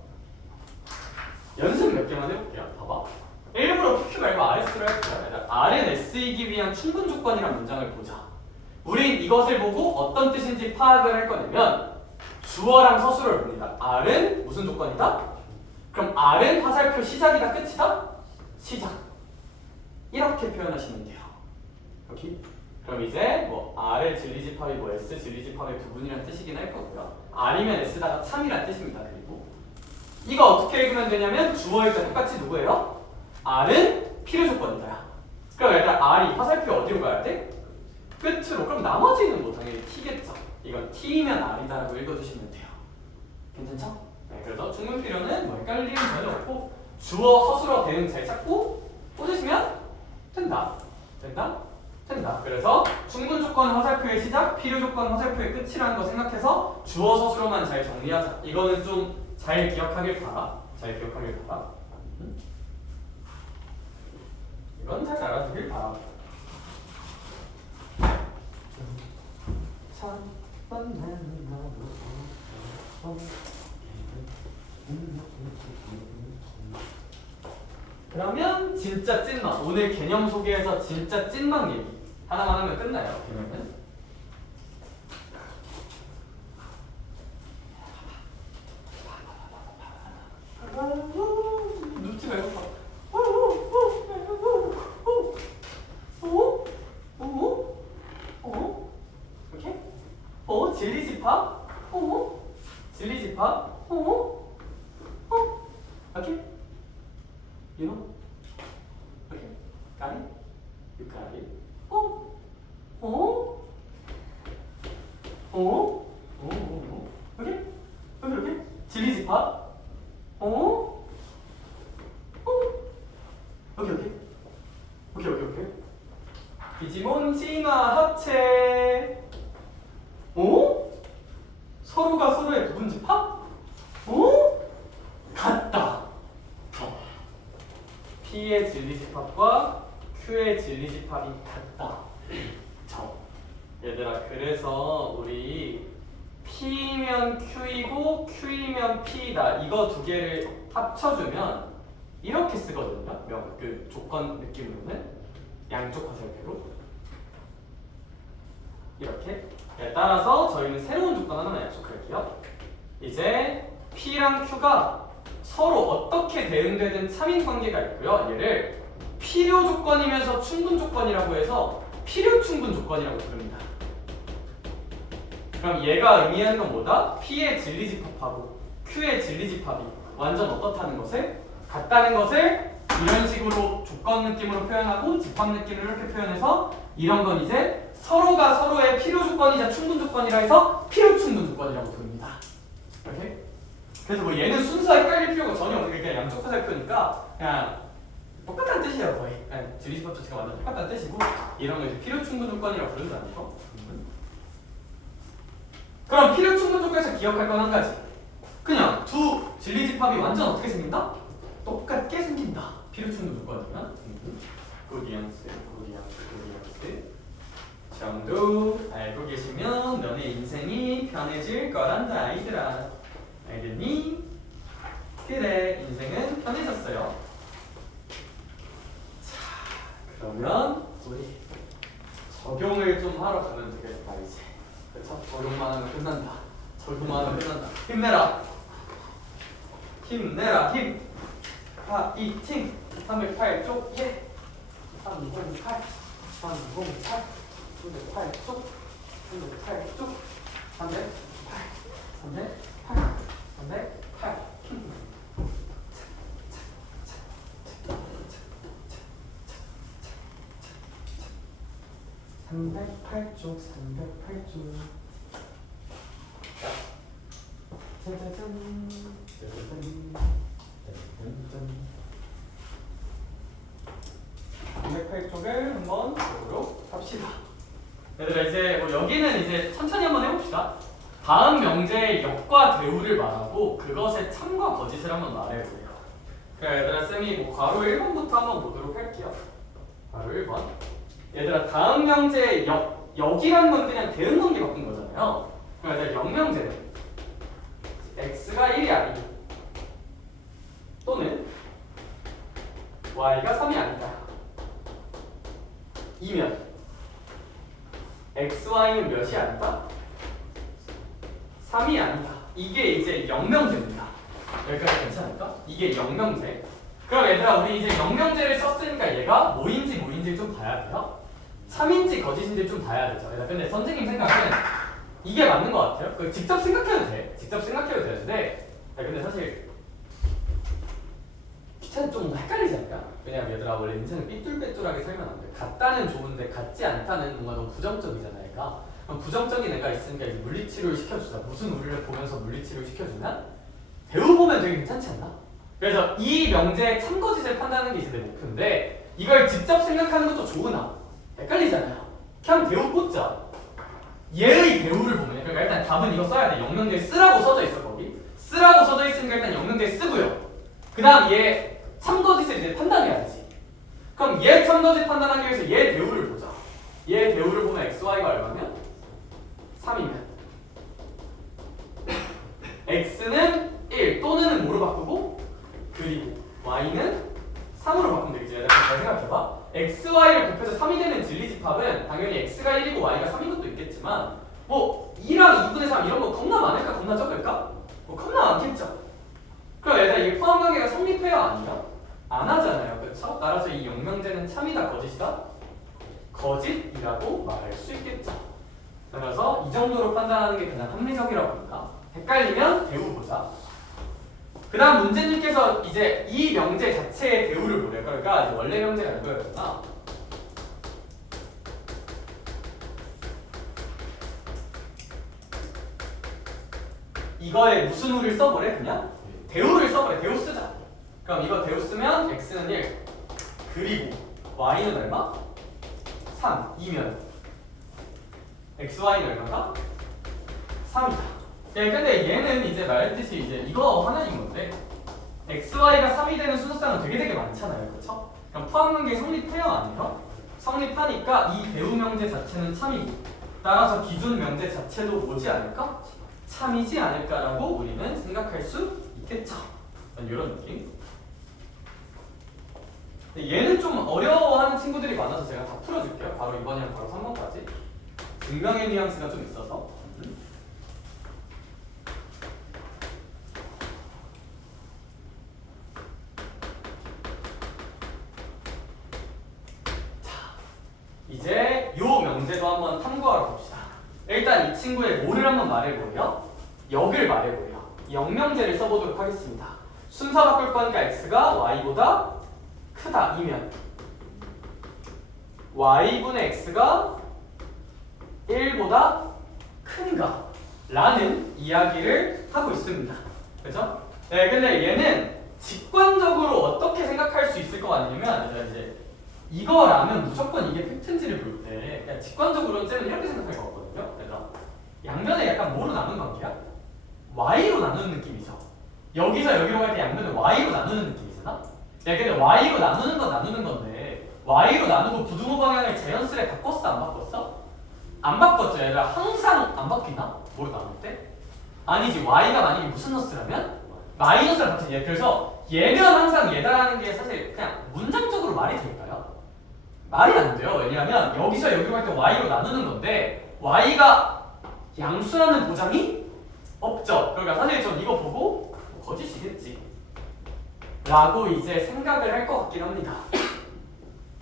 연습 몇 개만 해볼게요. 봐봐. 일부러 PQ 말고 RS로 할게요. R은 S이기 위한 충분 조건이란 문장을 보자. 우린 이것을 보고 어떤 뜻인지 파악을 할 거냐면 주어랑 서술어를 봅니다. R은 무슨 조건이다? 그럼 R은 화살표 시작이다 끝이다? 시작. 이렇게 표현하시면 돼요. 여기. 그럼 이제 뭐 R의 진리집합이 뭐 S 진리집합의 부분이란 뜻이긴 할 거고요. R이면 S다가 참이란 뜻입니다. 그리고 이거 어떻게 읽으면 되냐면 주어일 때 똑같이 누구예요? R은 필요 조건이다. 그럼 일단 R이 화살표 어디로 가야 돼? 끝으로. 그럼 나머지는 뭐 당연히 T겠죠. 이건 T면 R이다라고 읽어주시면 돼요. 괜찮죠? 네, 그래서 충분 필요는 뭐 헷갈리는 전혀 없고 주어 서술어 대응 잘 찾고 꽂으시면 된다. 된다? 된다. 그래서 충분 조건 화살표의 시작, 필요 조건 화살표의 끝이라는 거 생각해서 주어 서술어만 잘 정리하자. 이거는 좀 잘 기억하길 바라. 잘 기억하길 바라. 이건 잘 알아두길 바라. 그러면 진짜 찐막. 오늘 개념 소개에서 진짜 찐막 얘기 하나만 하면 끝나요. 개념은. 눈치 말고 봐. 이렇게? 진리집합? 진리집합? 오케이? You know? Okay? Got it? You got it? 오케이? 오케이? 진리집합? 오케이. 디지몬 칭화 합체. 서로가 서로의 부분 집합? 같다. P의 진리집합과 Q의 진리집합이 같다. 얘들아, 그래서 우리 P면 Q이고 Q이면 P다. 이거 두 개를 합쳐주면 이렇게 쓰거든요. 그 조건 느낌으로는 양쪽 화살표로 이렇게. 따라서 저희는 새로운 조건 하나만 약속할게요. 이제 P랑 Q가 서로 어떻게 대응되든 참인 관계가 있고요. 얘를 필요 조건이면서 충분 조건이라고 해서 필요 충분 조건이라고 부릅니다. 그럼 얘가 의미하는 건 뭐다? P의 진리집합하고 Q의 진리집합이 완전 어떻다는 것을? 같다는 것을 이런 식으로 조건 느낌으로 표현하고 집합 느낌으로 이렇게 표현해서 이런 건 이제 서로가 서로의 필요 조건이자 충분 조건이라 해서 필요 충분 조건이라고 부릅니다. 이렇게? 그래서 뭐 얘는 순서 헷갈릴 필요가 전혀 없는 게 그냥 양쪽 화살표니까 그냥 똑같다는 뜻이에요. 거의 진리집합 자체가 완전 똑같다는 뜻이고 이런 거 이제 필요 충분 조건이라고 부른다는 거. 그럼 필요 충분 조건에서 기억할 건 한 가지. 그냥 두 진리집합이 완전 어떻게 생긴다? 똑같게 생긴다. 필요 충분 조건이면 굿뉘앙스 정도 알고 계시면 너네 인생이 편해질 거란다 아이들아. 알겠니? 그래, 인생은 편해졌어요. 자, 그러면 우리 적용을 좀 하러 가면 되겠다 이제. 그쵸? 적용만 하면 끝난다. 적용만 하면 끝난다. 힘내라. 힘. 파이팅. 308쪽 예. 308. 308쪽. 308쪽. 308. 308쪽. 짜자잔. 308쪽을 한번 보도록 합시다. 얘들아, 이제 뭐 여기는 이제 천천히 한번 해봅시다. 다음 명제의 역과 대우를 말하고 그것의 참과 거짓을 한번 말해보세요. 그래, 얘들아, 쌤이 뭐 괄호 1번부터 한번 보도록 할게요. 괄호 1번. 얘들아, 다음 명제의 역이라는 건 그냥 대응 관계 바꾼 거잖아요. 그럼 얘들아, 역명제는 x가 1이 아니고 또는 y가 3이 아니다 이면 xy는 몇이 아니다? 3이 아니다. 이게 이제 역명제입니다. 여기까지 괜찮을까? 이게 영명제. 그럼 얘들아 우리 이제 영명제를 썼으니까 얘가 뭐인지 좀 봐야 돼요. 참인지 거짓인지 좀 봐야 되죠. 얘들아 근데 선생님 생각은 이게 맞는 것 같아요. 그 직접 생각해도 돼. 직접 생각해도 되는데 근데 사실 귀찮은 좀 헷갈리지 않을까? 왜냐면 얘들아 원래 인생을 삐뚤빼뚤하게 살면 안 돼. 같다는 좋은데 같지 않다는 뭔가 너무 부정적이잖아 얘가. 그럼 부정적인 애가 있으니까 이제 물리치료를 시켜주자. 무슨 우리를 보면서 물리치료를 시켜주면 배워보면 되게 괜찮지 않나? 그래서 이 명제의 참거짓을 판단하는 게 이제 내 목표인데 이걸 직접 생각하는 것도 좋으나 헷갈리잖아요. 그냥 배우 꽂자. 얘의 배우를 보면 그러니까 일단 답은 이거 써야 돼. 영명제에 쓰라고 써져 있어 거기. 쓰라고 써져 있으니까 일단 영명제에 쓰고요. 그 다음 얘 참거짓을 이제 판단해야지. 그럼 얘 참거짓 판단하기 위해서 얘 배우를 보자. 얘 배우를 보면 xy가 얼마면? 3이면 x는 1 또는 뭐로 바꾸고 그리고 y는 3으로 바꾸면 되겠지. 얘들아 잘 생각해봐. xy를 곱해서 3이 되는 진리집합은 당연히 x가 1이고 y가 3인 것도 있겠지만 뭐 2랑 2분의 3 이런 거 겁나 많을까? 겁나 적을까? 뭐 겁나 많겠죠. 그럼 얘들아 이게 포함관계가 성립해야 아니야? 안 하잖아요. 그렇죠? 따라서 이 영명제는 참이다 거짓이다? 거짓이라고 말할 수 있겠죠. 그래서 이 정도로 판단하는 게 가장 합리적이라고 봅니다. 헷갈리면 배워보자. 그 다음 문제님께서 이제 이 명제 자체의 배우를 보래. 그러니까 이제 원래 명제가 이거였잖아. 이거에 무슨 우를 써보래? 그냥? 대우를 써보래. 대우 쓰자. 그럼 이거 대우 쓰면 x는 1 그리고 y는 얼마? 3 2면 xy는 얼마가? 3이다. 예, 근데 얘는 이제 말했듯이 이제 이거 하나인 건데 xy가 3이 되는 수소쌍은 되게 많잖아요. 그렇죠? 그럼 포함관계 성립해요? 아니에요? 성립하니까 이 배우 명제 자체는 참이고 따라서 기준 명제 자체도 뭐지 않을까? 참이지 않을까라고 우리는 생각할 수 있겠죠. 이런 느낌. 얘는 좀 어려워하는 친구들이 많아서 제가 다 풀어줄게요. 바로 이번이랑 바로 3번까지. 증명의 뉘앙스가 좀 있어서. 자, 이제 요 명제도 한번 탐구하러 봅시다. 일단 이 친구의 뭐를 한번 말해보고요. 역을 말해보고요. 영명제를 써보도록 하겠습니다. 순서 바꿀 거니까 x가 y보다 크다 이면 y분의 x가 1보다 큰가 라는 이야기를 하고 있습니다. 그죠? 네, 근데 얘는 직관적으로 어떻게 생각할 수 있을 것 같냐면 이제 이거라면 무조건 이게 팩트인지를 볼 때 그냥 직관적으로는 쟤는 이렇게 생각할 것 같거든요. 그래서 양면에 약간 뭐로 나눈 관계야? y로 나누는 느낌이죠. 여기서 여기로 갈 때 양면을 y로 나누는 느낌이잖아. 네, 근데 y로 나누는 건 나누는 건데 y로 나누고 부등호 방향을 재현술에 바꿨어? 안 바꿨어? 안 바꿨죠. 얘들아 항상 안 바뀌나? 뭐로 나눌 때? 아니지. y가 만약에 무슨 너스라면? 마이너스를 바뀌지. 얘 그래서 얘면 항상 얘다라는 게 사실 그냥 문장적으로 말이 될까요? 말이 안 돼요. 왜냐하면 여기서 여기로 갈 때 y로 나누는 건데 y가 양수라는 보장이 없죠. 그러니까 사실 전 이거 보고 거짓이겠지 라고 이제 생각을 할 것 같긴 합니다.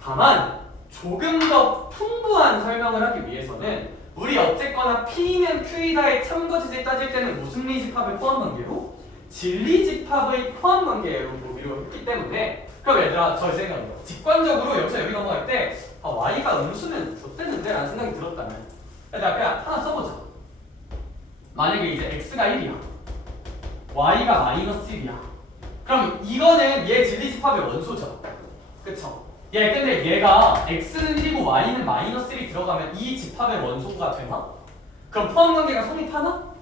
다만 조금 더 풍부한 설명을 하기 위해서는 우리 어쨌거나 P면 Q이다의 참거짓을 따질 때는 무슨 리집합의 포함관계로? 진리집합의 포함관계로 보기로 했기 때문에 그럼 얘들아 저의 생각이에요. 직관적으로 여기서 여기 넘어갈 때 y가 음수면 좋댔는데 라는 생각이 들었다면 얘들아 그냥 하나 써보자. 만약에 이제 x가 1이야 y가 마이너스 1이야 그럼 이거는 얘 진리집합의 원소죠. 그쵸? 예, 근데 얘가 x는 1이고 y는 마이너스 1이 들어가면 이 집합의 원소가 되나? 그럼 포함관계가 성립하나?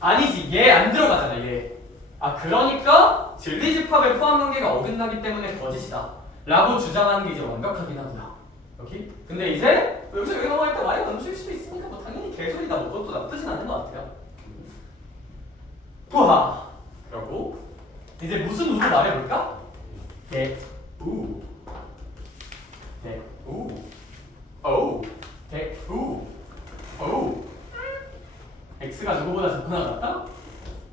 아니지. 얘 안 들어가잖아. 얘. 아 그러니까 진리집합의 포함관계가 어긋나기 때문에 거짓이다 라고 주장하는 게 이제 완벽하긴 하구나. 오케이? 근데 이제 여기서 여기 넘어갈 때 y가 음수일 수도 있으니까 뭐 당연히 개소리다. 뭐 그것도 나쁘진 않은 것 같아요. 우와. 그러고 이제 무슨 우로 말해볼까? 대우 대우 오 대우 오 x가 누구보다 작거나 같다?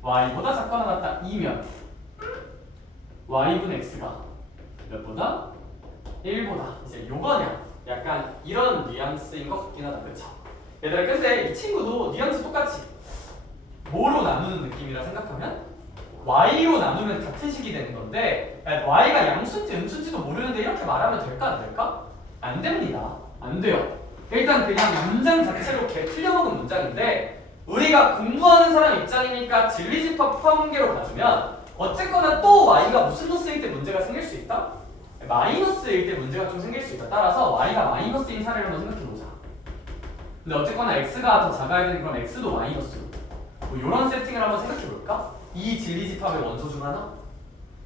y보다 작거나 같다 이면 y분 x가 몇보다? 1보다. 이제 요거냐 약간 이런 뉘앙스인 것 같긴 하다. 그쵸? 얘들아 근데 이 친구도 뉘앙스 똑같이 뭐로 나누는 느낌이라 생각하면 y로 나누면 같은 식이 되는 건데 y가 양수인지 음수인지도 모르는데 이렇게 말하면 될까 안 될까? 안 됩니다. 안 돼요. 일단 그냥 문장 자체로 개 틀려먹은 문장인데 우리가 공부하는 사람 입장이니까 진리집합 포함계로 봐주면 어쨌거나 또 y가 무슨 노스일 때 문제가 생길 수 있다? 마이너스일 때 문제가 좀 생길 수 있다. 따라서 y가 마이너스인 사례를 한번 생각해보자. 근데 어쨌거나 x가 더 작아야 되는 그럼 x도 마이너스로 뭐 이런 세팅을 한번 생각해볼까? 이 진리집합의 원소 중 하나?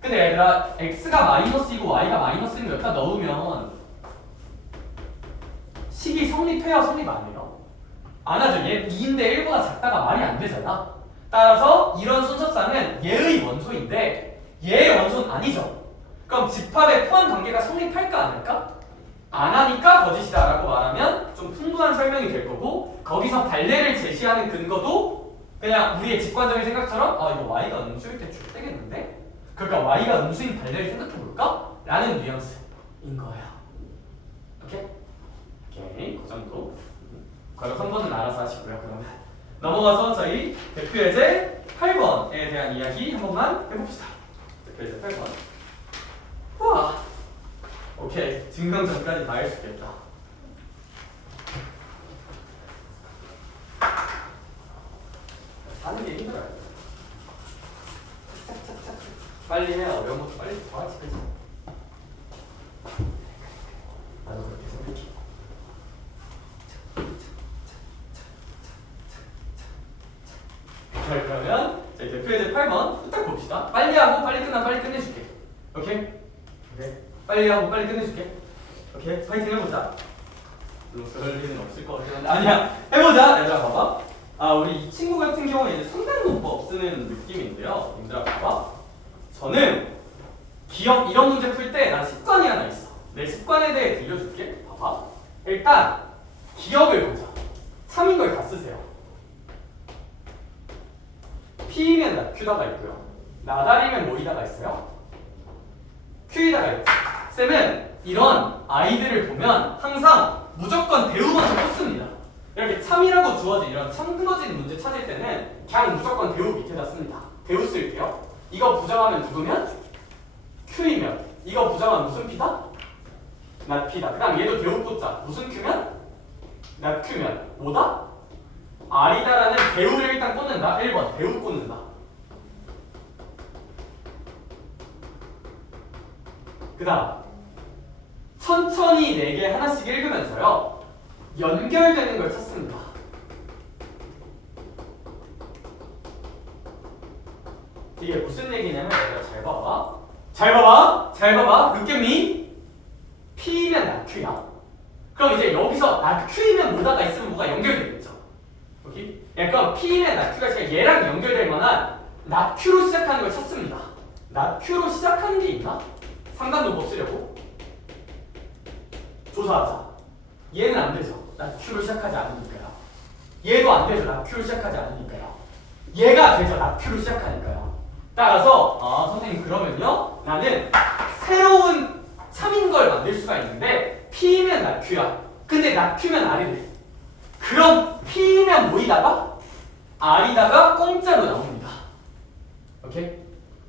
근데 얘들아 x가 마이너스이고 y가 마이너스인 거 여기다 넣으면 식이 성립해야 성립 안 해요? 안 하죠. 얘 2인데 1보다 작다가 말이 안 되잖아. 따라서 이런 순서상은 얘의 원소인데 얘의 원소는 아니죠. 그럼 집합의 포함 관계가 성립할까 안 할까? 안 하니까 거짓이다 라고 말하면 좀 풍부한 설명이 될 거고 거기서 발례를 제시하는 근거도 그냥 우리의 직관적인 생각처럼 아 이거 y가 음수일 때 줄 때겠는데? 그러니까 y가 음수인 발례를 생각해볼까? 라는 뉘앙스인 거예요. 오케이? 오케이 그 정도. 괄호 3번은 알아서 하시고요. 그러면 넘어가서 저희 대표 예제 8번에 대한 이야기 한 번만 해봅시다. 대표 예제 8번. 우와. 오케이 증강 전까지 다 할 수 있겠다. 하는 게 힘들어요. 착착착착 빨리 해야 어려운 것도 빨리 더 하지 그치? 나도 그렇게 생각해. 자 그러면 저희 대표 예제 8번 후딱 봅시다. 빨리 하고 빨리 끝나면 빨리 끝내줄게. 오케이? 오케이. 빨리 하고 빨리 끝내줄게. 오케이? 파이팅 해보자. 물론 그럴 일은 없을 것 같긴 한데 아니야 해보자. 얘들아 봐봐. 아 우리 이 친구 같은 경우에 이제 상당문법 쓰는 느낌인데요. 얘들아 봐봐. 저는 기억 이런 문제 풀 때 난 습관이 하나 있어. 내 습관에 대해 들려줄게. 봐봐. 일단 기억을 보자. 3인 걸 다 쓰세요. P면 낮추다가 있고요. 나다리면 모이다가 있어요. Q이다가 있죠. 쌤은 이런 아이들을 보면 항상 무조건 대우만 뽑습니다. 이렇게 참이라고 주어진 이런 참 끊어진 문제 찾을 때는 그냥 무조건 대우 밑에다 씁니다. 대우 쓸게요. 이거 부정하면 누구면? Q이면. 이거 부정하면 무슨 P다? 나 P다. 그 다음 얘도 대우 꽂자. 무슨 Q면? 나 Q면. 뭐다? R이다라는 대우를 일단 꽂는다. 1번 대우 꽂는다. 그 다음 천천히 4개 하나씩 읽으면서요 연결되는 걸 찾습니다. 이게 무슨 얘기냐면 내가 잘 봐봐. 잘 봐봐. 잘 봐봐. Look at me. P면 나Q야. 그럼 이제 여기서 나Q이면 뭐다가 있으면 뭐가 연결되겠죠. 오케이? 그러니까 P면 나Q가 제가 얘랑 연결될 만한 나Q로 시작하는 걸 찾습니다. 나Q로 시작하는 게 있나? 상관문법 쓰려고? 조사하자. 얘는 안 되죠. 나 Q로 시작하지 않으니까요. 얘도 안 되죠. 나 Q로 시작하지 않으니까요. 얘가 되죠. 나 Q로 시작하니까요. 따라서 아 선생님 그러면요 나는 새로운 3인 걸 만들 수가 있는데 P면 나 Q야. 근데 나 Q면 R이래. 그럼 P면 뭐이다가 R이다가 공짜로 나옵니다. 오케이?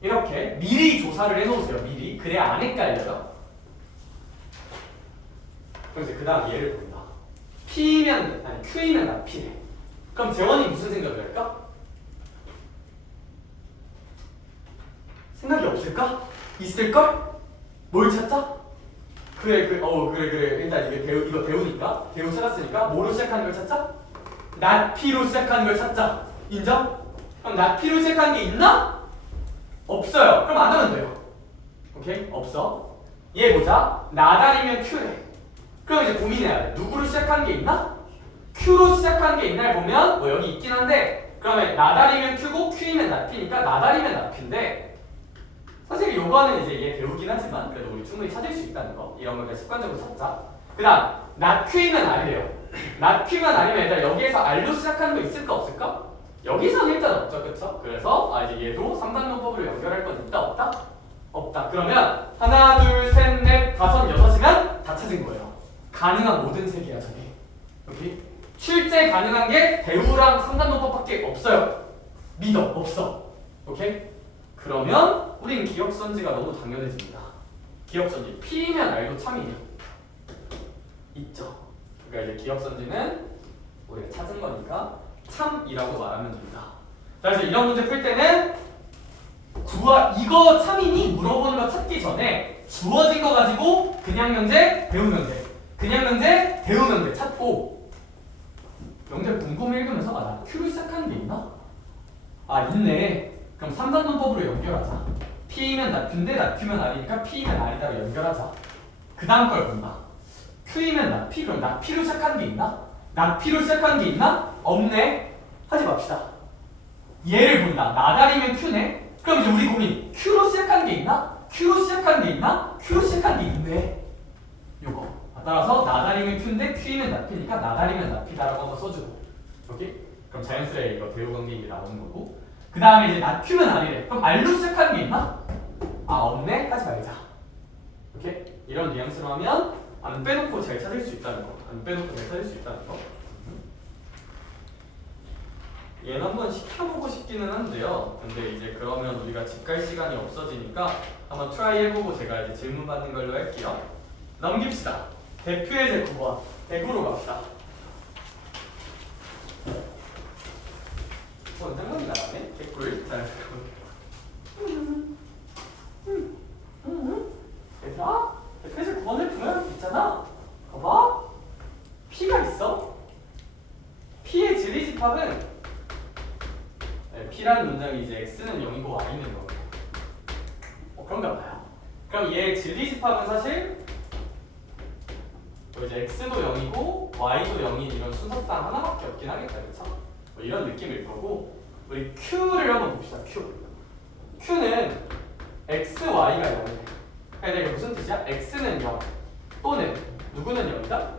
이렇게 미리 조사를 해놓으세요. 미리. 그래야 안 헷갈려요. 그럼 이제 그 다음 얘를 봅니다. P면 아니 Q이면 나 P래. 그럼 재원이 무슨 생각을 할까? 생각이 없을까? 있을걸? 뭘 찾자? 그래 일단 이거 배우니까 배우 찾았으니까 뭐로 시작하는 걸 찾자? 나 P로 시작하는 걸 찾자. 인정? 그럼 나 P로 시작하는 게 있나? 없어요. 그럼 안 하면 돼요. 오케이? 없어. 얘 보자. 나다리면 Q래. 그럼 이제 고민해야 돼. 누구로 시작하는 게 있나? Q로 시작하는 게 있나를 보면 뭐 여기 있긴 한데 그러면 나다리면 Q고 Q이면 나 P니까 나다리면 나 P인데 사실 요거는 이제 얘 배우긴 하지만 그래도 우리 충분히 찾을 수 있다는 거. 이런 걸 그냥 습관적으로 찾자. 그 다음 나 Q이면 R이래요. 나 Q면 R이면 일단 여기에서 R로 시작하는 거 있을까 없을까? 여기서는 일단 없죠. 그쵸? 그래서 이제 얘도 상관문법으로 연결할 건 있다 없다? 없다. 그러면 하나, 둘, 셋, 넷, 다섯, 여섯이면 다 찾은 거예요. 가능한 모든 세계야 저게. 여기 실제 가능한 게 대우랑 상단론법밖에 없어요. 믿어 없어. 오케이? 그러면 우린 기억선지가 너무 당연해집니다. 기억선지 P면 R도 참이냐? 있죠. 그러니까 이제 기억선지는 우리가 찾은 거니까 참이라고 말하면 됩니다. 자, 그래서 이런 문제 풀 때는 이거 참이니? 물어보는 거 찾기 전에 주어진 거 가지고 그냥 명제, 배운 명제, 그냥 명제, 배운 명제 찾고 명제 궁금해 읽으면서 나 Q를 시작하는 게 있나? 아 있네. 그럼 삼단론법으로 연결하자. P면 나 Q인데 나 Q면 R이니까 P면 R이다로 연결하자. 그 다음 걸 본다. Q이면 나 P, 그럼 나 P로 시작하는 게 있나? 나 P로 시작하는 게 있나? 없네. 하지 맙시다. 얘를 본다. 나달이면 Q네. 그럼 이제 우리 고민 Q로 시작하는 게 있나? Q로 시작하는 게 있나? Q로 시작하는 게 있네. 요거. 따라서 나달이면 Q인데 Q이면 나 P니까 나달이면 나 P다라고 한번 써주고. 여기? 그럼 자연스레 이거 대우 관계인이 나오는 거고. 그 다음에 이제 나 Q면 R이래. 그럼 R로 시작하는 게 있나? 아 없네. 하지 말자. 오케이? 이런 뉘앙스로 하면 안 빼놓고 잘 찾을 수 있다는 거. 안 빼놓고 잘 찾을 수 있다는 거. 얘는 한번 시켜보고 싶기는 한데요. 근데 이제 그러면 우리가 집 갈 시간이 없어지니까 한번 트라이 해보고 제가 이제 질문 받는 걸로 할게요. 넘깁시다. 대표의 제 9번. 대구로 갑시다. 원장님이 나가네? 개꿀. 자, 얘들아, 대표의 제 9번을 보면 있잖아. 봐봐. P가 있어. P의 진리집합은 P라는 문장이 이제 X는 0이고 Y는 0. 그런가 봐요. 그럼 얘 진리집합은 사실 이제 X도 0이고 Y도 0인 이런 순서상 하나밖에 없긴 하겠다. 그쵸? 뭐 이런 느낌일 거고 우리 Q를 한번 봅시다. Q는 X, Y가 0이네. 그러니까 이게 무슨 뜻이야? X는 0 또는 누구는 0이다?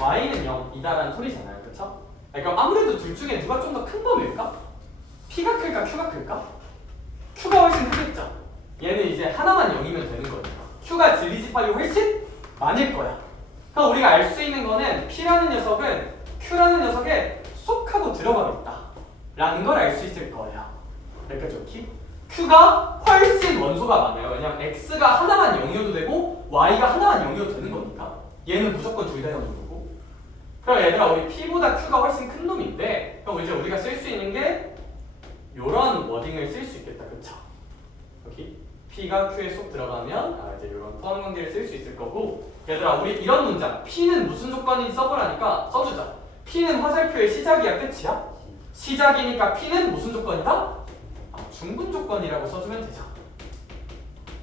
Y는 0이다라는 소리잖아요. 그쵸? 그러니까 아무래도 둘 중에 누가 좀 더 큰 범위일까? P가 클까? Q가 클까? Q가 훨씬 크겠죠? 얘는 이제 하나만 0이면 되는 거니까 Q가 진리집합이 훨씬 많을 거야. 그럼 우리가 알 수 있는 거는 P라는 녀석은 Q라는 녀석에 쏙 하고 들어가겠다 라는 걸 알 수 있을 거예요. 그러니까 좋기? Q가 훨씬 원소가 많아요. 왜냐면 X가 하나만 0이어도 되고 Y가 하나만 0이어도 되는 거니까 얘는 무조건 둘 다 0인 거고. 그럼 얘들아 우리 P보다 Q가 훨씬 큰 놈인데 그럼 이제 우리가 쓸 수 있는 게 요런 워딩을 쓸 수 있겠다. 그쵸? 여기 P가 Q에 쏙 들어가면 이제 요런 포함 관계를 쓸 수 있을 거고 얘들아 우리 이런 문장 P는 무슨 조건인지 써보라니까 써주자. P는 화살표의 시작이야 끝이야? 시작이니까 P는 무슨 조건이다? 중분 조건이라고 써주면 되죠.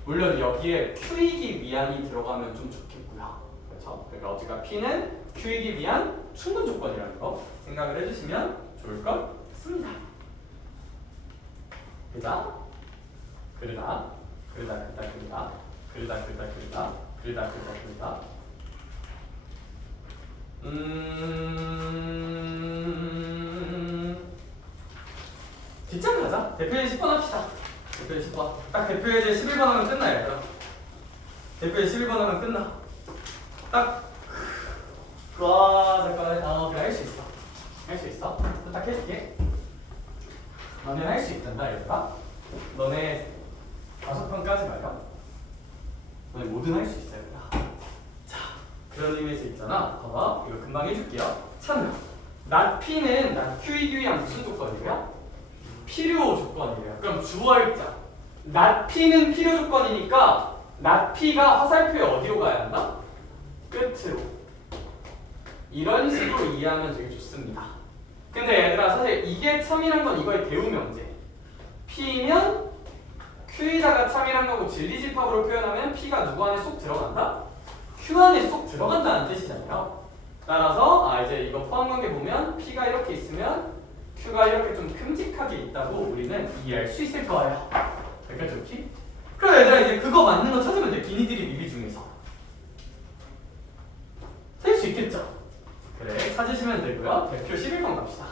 물론 여기에 Q이기 위한이 들어가면 좀 좋겠고요. 그렇죠? 그러니까 어디가 P는 Q이기 위한 충분 조건이라는 거 생각을 해주시면 좋을 것 같습니다. 그러다 뒷장 가자. 대표의 10번 합시다. 대표의 10번. 딱 대표의 11번 하면 끝나 얘들아. 대표의 11번 하면 끝나. 딱 와 잠깐만. 그래 할 수 있어. 할 수 있어. 딱 해줄게. 너네 할 수 있단다 얘들아. 너네 5편까지 말까? 너네 뭐든 할 수 있어 얘들아. 자 그런 의미에서 있잖아. 봐봐 이거 금방 해줄게요. 참나 not P는 not Q이기 위한 무슨 조건이야? 필요 조건이래요. 그럼 주어일자 not P는 필요 조건이니까 not P가 화살표에 어디로 가야 한다? 끝으로. 이런 식으로 이해하면 되게 좋습니다. 근데 얘들아 사실 이게 참이란 건 이거의 대우 명제. P면 Q에다가 참이란 거고 진리집합으로 표현하면 P가 누구 안에 쏙 들어간다? Q 안에 쏙 들어간다는 뜻이잖아요. 따라서 이제 이거 포함관계 보면 P가 이렇게 있으면 Q가 이렇게 좀 큼직하게 있다고 우리는 이해할 수 있을 거예요. 그러니까 좋지? 그럼 얘들아 이제 그거 맞는 거 찾으면 돼. 기니들이 미비 중에서 셀 수 있겠죠? 그래 찾으시면 되고요. 대표 11번 갑시다.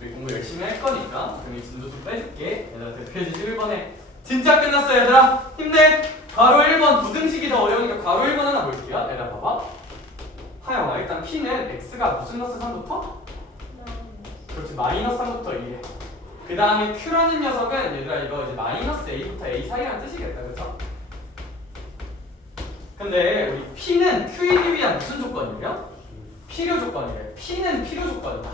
우리 공부 열심히 할 거니까 그럼 이 진도 좀 빼줄게. 얘들아 대표 진짜 끝났어요 얘들아. 힘내. 가로 1번 부등식이 더 어려우니까 가로 1번 하나 볼게요. 얘들아 봐봐. 하영아 일단 P는 X가 무슨 너스 3부터? 그렇지 마이너스 3부터 1에 그 다음에 Q라는 녀석은 얘들아 이거 이제 마이너스 A부터 A 사이라는 뜻이겠다 그쵸? 근데 우리 P는 Q이기 위한 무슨 조건이에요? 필요 조건이래. P는 필요 조건이다.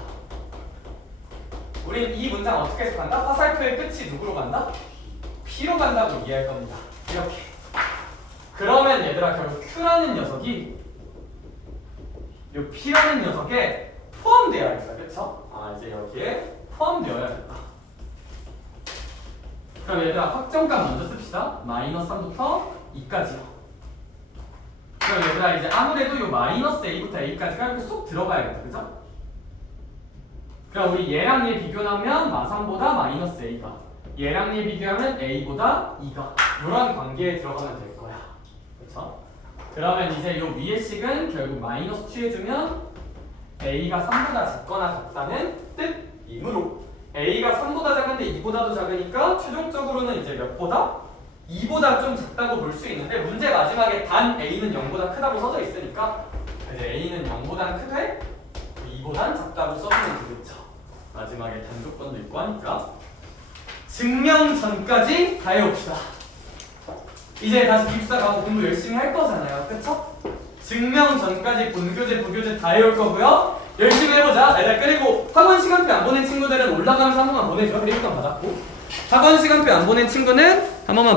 우린 이 문장 어떻게 해석한다? 화살표의 끝이 누구로 간다? P로 간다고 이해할 겁니다. 이렇게. 그러면 얘들아 결국 Q라는 녀석이 요 P라는 녀석에 포함되어야겠다. 그쵸? 아 이제 여기에 포함되어야겠다. 그럼 얘들아 확정값 먼저 씁시다. 마이너스 3부터 2까지요. 그럼 얘들아 이제 아무래도 요 마이너스 A부터 A까지가 이렇게 쏙 들어가야겠다. 그죠? 그럼 우리 얘랑 얘 비교하면 마상보다 마이너스 A가 얘랑 얘 비교하면 A보다 2가 이런 관계에 들어가면 될 거야. 그쵸? 그러면 이제 요 위의 식은 결국 마이너스 취해주면 A가 3보다 작거나 같다는 뜻이므로 A가 3보다 작은데 2보다도 작으니까 최종적으로는 이제 몇 보다? 2보다 좀 작다고 볼 수 있는데 문제 마지막에 단 A는 0보다 크다고 써져 있으니까 이제 A는 0보다 크되 2보단 작다고 써주면 되겠죠. 마지막에 단조건도 있고 하니까 증명 전까지 다 해봅시다. 이제 다시 기숙사 가고 공부 열심히 할 거잖아요. 그쵸? 증명 전까지 본교재, 부교재 다 해올 거고요. 열심히 해보자. 일단 그리고 학원 시간표 안 보낸 친구들은 올라가면서 한 번만 보내줘. 1번 받았고 학원 시간표 안 보낸 친구는 한 번만